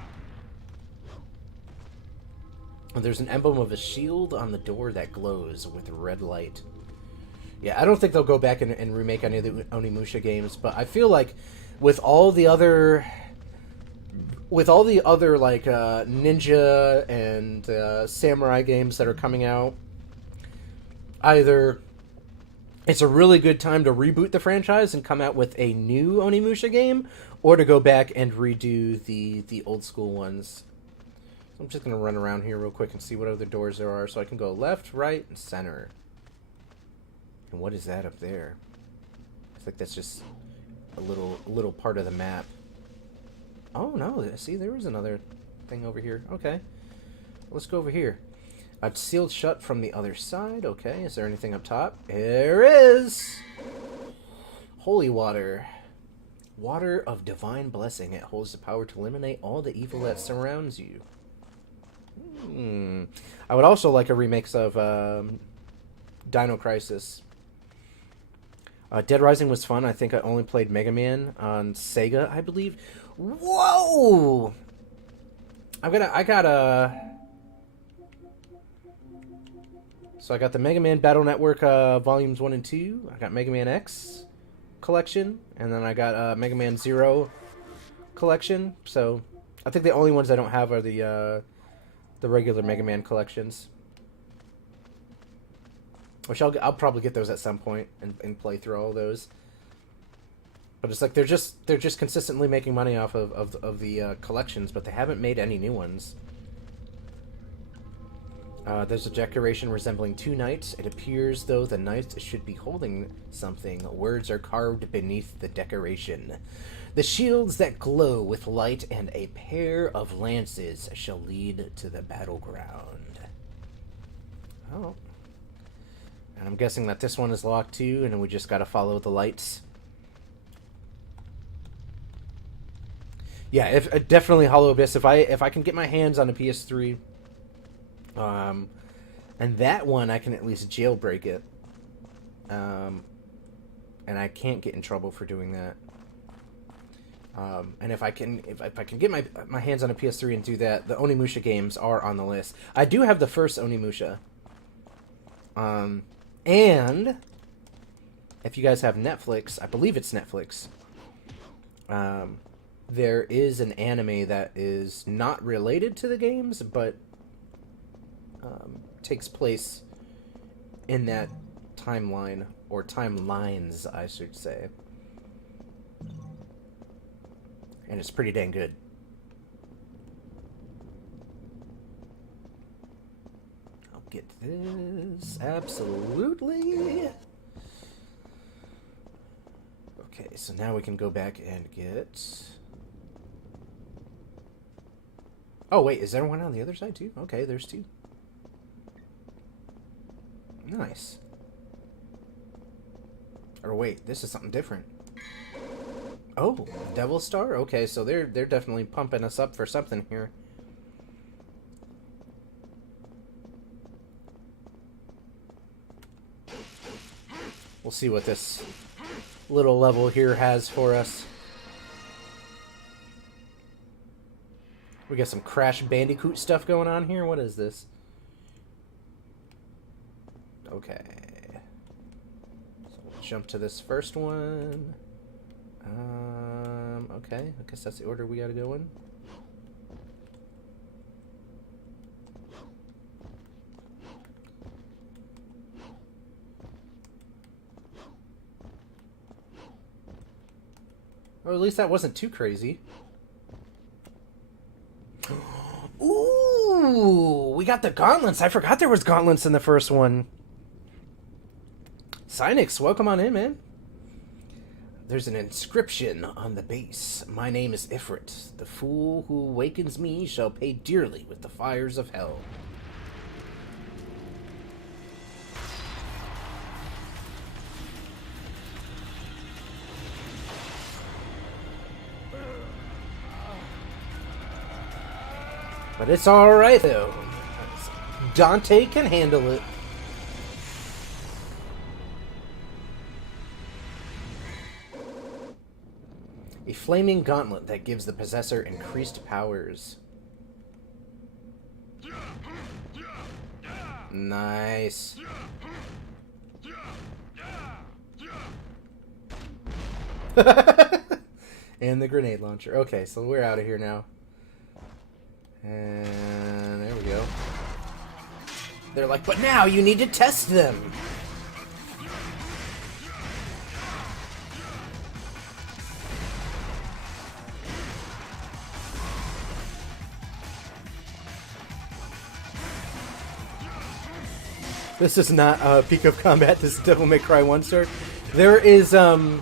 There's an emblem of a shield on the door that glows with red light. Yeah, I don't think they'll go back and remake any of the Onimusha games, but I feel like with all the other like ninja and samurai games that are coming out, either it's a really good time to reboot the franchise and come out with a new Onimusha game, or to go back and redo the old school ones. I'm just going to run around here real quick and see what other doors there are, so I can go left, right, and center. And what is that up there? I think that's just a little part of the map. Oh, no. See, there was another thing over here. Okay. Let's go over here. It's sealed shut from the other side. Okay. Is there anything up top? There is! Holy water. Water of divine blessing. It holds the power to eliminate all the evil that surrounds you. I would also like a remix of Dino Crisis. Dead Rising was fun. I think I only played Mega Man on Sega, I believe. Whoa! I got So I got the Mega Man Battle Network Volumes 1 and 2. I got Mega Man X collection. And then I got Mega Man Zero collection. So I think the only ones I don't have are the regular Mega Man collections. Which I'll probably get those at some point and play through all those. But it's like they're just consistently making money off of the collections, but they haven't made any new ones. There's a decoration resembling two knights. It appears though the knights should be holding something. Words are carved beneath the decoration. The shields that glow with light and a pair of lances shall lead to the battleground. Oh. And I'm guessing that this one is locked too, and we just gotta follow the lights. Yeah, definitely Hollow Abyss. If I can get my hands on a PS3, and that one I can at least jailbreak it. And I can't get in trouble for doing that. And if I can get my hands on a PS3 and do that, the Onimusha games are on the list. I do have the first Onimusha. And if you guys have Netflix, I believe it's Netflix. There is an anime that is not related to the games, but takes place in that timeline, or timelines, I should say. And it's pretty dang good. I'll get this. Absolutely. Okay, so now we can go back and get... Oh, wait, is there one on the other side, too? Okay, there's two. Nice. Or wait, this is something different. Oh, Devil Star? Okay, so they're definitely pumping us up for something here. We'll see what this little level here has for us. We got some Crash Bandicoot stuff going on here. What is this? Okay. So we'll jump to this first one. Okay. I guess that's the order we gotta go in. Or at least that wasn't too crazy. Ooh, we got the gauntlets. I forgot there was gauntlets in the first one. Cynix, welcome on in, man. There's an inscription on the base. My name is Ifrit. The fool who awakens me shall pay dearly with the fires of hell. But it's alright, though. Dante can handle it. A flaming gauntlet that gives the possessor increased powers. Nice. And the grenade launcher. Okay, so we're out of here now. And there we go. They're like, but now you need to test them. This is not Peak of Combat. This is Devil May Cry 1 star. There is those.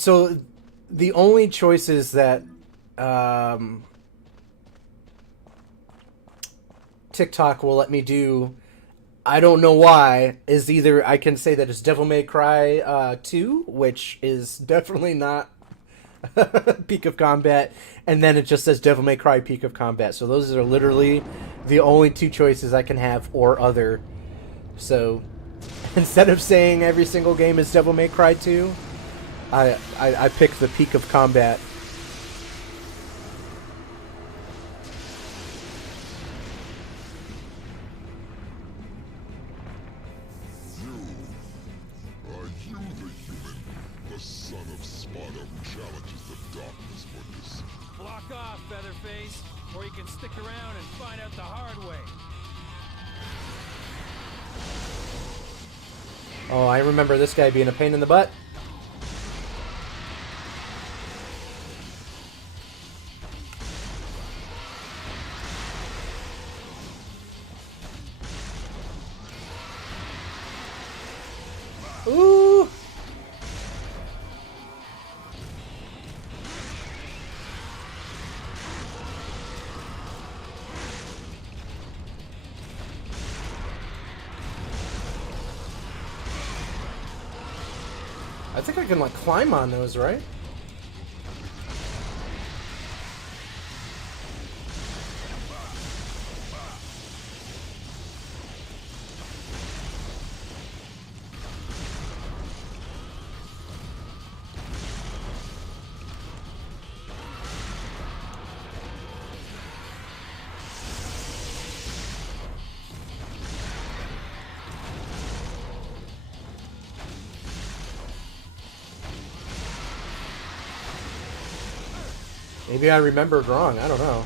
So the only choices that TikTok will let me do, I don't know why, is either I can say that it's Devil May Cry 2, which is definitely not Peak of Combat, and then it just says Devil May Cry Peak of Combat. So those are literally the only two choices I can have, or other. So instead of saying every single game is Devil May Cry 2, I picked the Peak of Combat. Featherface, or you can stick around and find out the hard way. Oh, I remember this guy being a pain in the butt. Ooh! I think I can, like, climb on those, right? Maybe I remembered wrong. I don't know.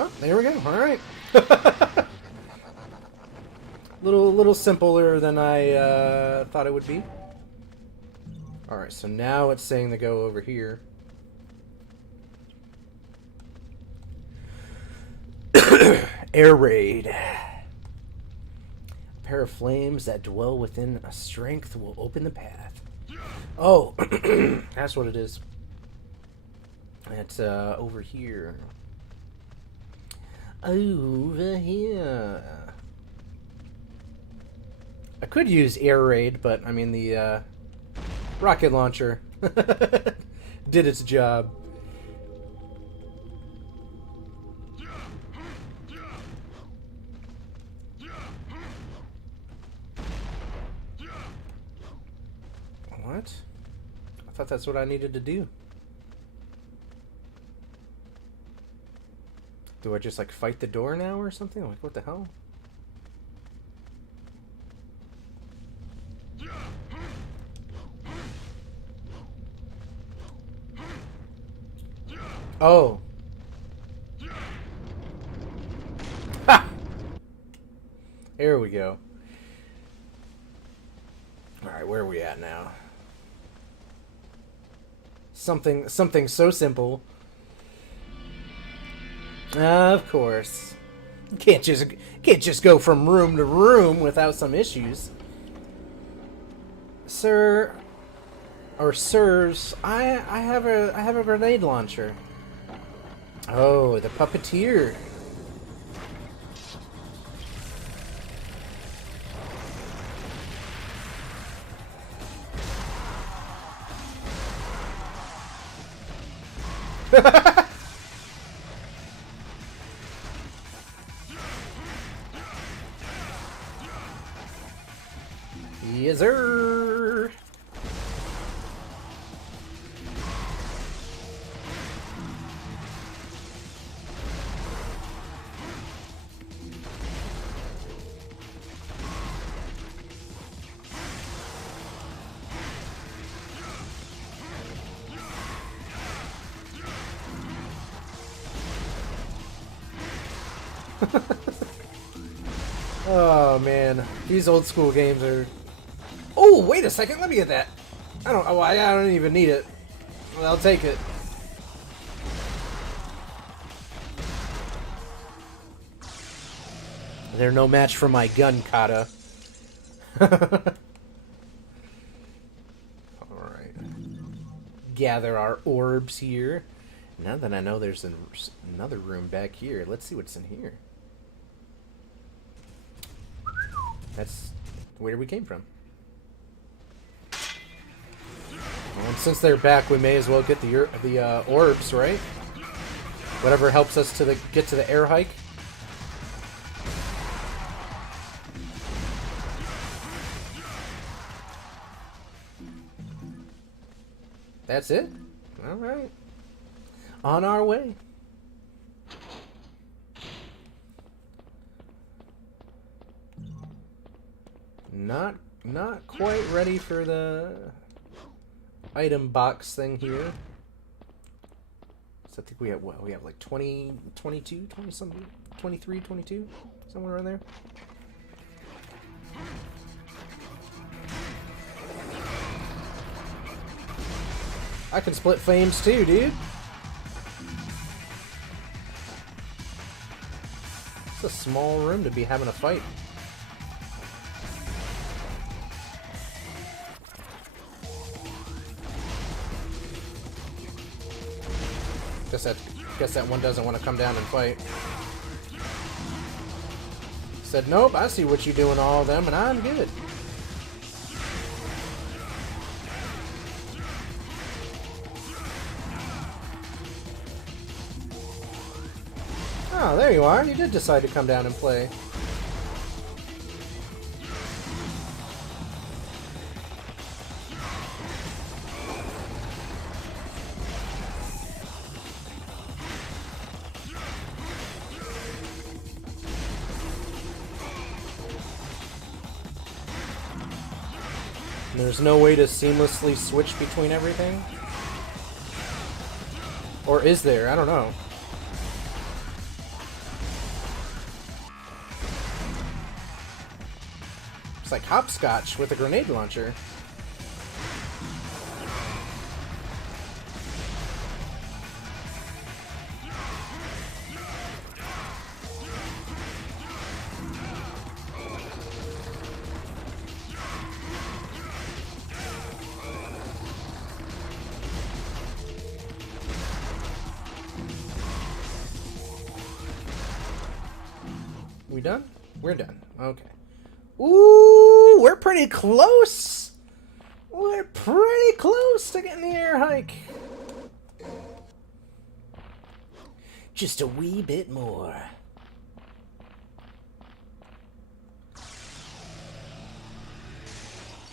Oh, there we go. All right. little simpler than I thought it would be. All right, so now it's saying to go over here. Air raid. A pair of flames that dwell within a strength will open the path. Oh, that's what it is. It's over here. Over here. I could use air raid, but I mean the rocket launcher did its job. What? I thought that's what I needed to do. Do I just like fight the door now or something? Like what the hell? Oh. Ha! Here we go. Alright, where are we at now? Something so simple. Of course. Can't just go from room to room without some issues. Sir, or sirs, I have a grenade launcher. Oh, the puppeteer. Yes, sir. Oh man, these old school games are. Oh, wait a second, let me get that. I don't even need it. Well, I'll take it. They're no match for my gun, kata. Alright. Gather our orbs here. Now that I know there's another room back here, let's see what's in here. That's where we came from. And since they're back, we may as well get the orbs, right? Whatever helps us to get to the air hike. That's it? Alright. On our way. Not quite ready for the item box thing here. So I think we have, what, we have like 20, 22, 20 something, 23, 22, somewhere around there. I can split flames too, dude. It's a small room to be having a fight. Guess that one doesn't want to come down and fight. Said, nope, I see what you do in all of them, and I'm good. Oh, there you are. You did decide to come down and play. There's no way to seamlessly switch between everything? Or is there? I don't know. It's like hopscotch with a grenade launcher. We done? We're done. Okay. Ooh, we're pretty close. We're pretty close to getting the air hike. Just a wee bit more.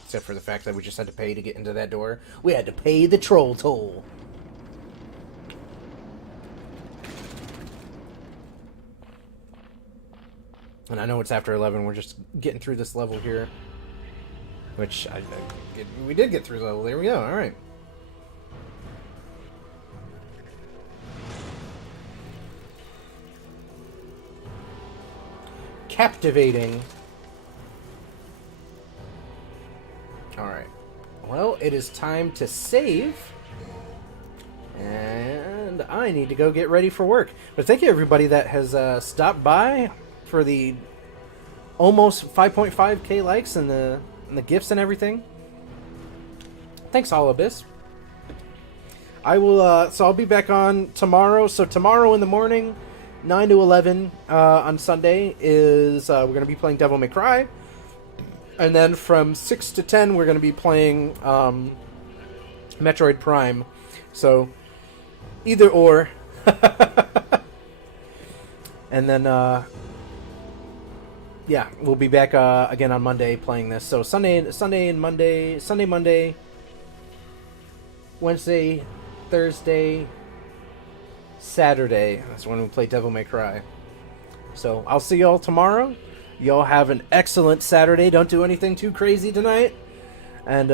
Except for the fact that we just had to pay to get into that door. We had to pay the troll toll. And I know it's after 11. We're just getting through this level here. Which, we did get through the level. There we go. Alright. Captivating. Alright. Well, it is time to save. And I need to go get ready for work. But thank you everybody that has stopped by for the almost 5.5k likes and the gifts and everything. Thanks, Holobis. I will, so I'll be back on tomorrow. So tomorrow in the morning, 9 to 11 on Sunday is, we're going to be playing Devil May Cry. And then from 6 to 10, we're going to be playing Metroid Prime. So, either or. And then, yeah, we'll be back again on Monday playing this. So Sunday, Monday, Wednesday, Thursday, Saturday. That's when we play Devil May Cry. So I'll see y'all tomorrow. Y'all have an excellent Saturday. Don't do anything too crazy tonight. And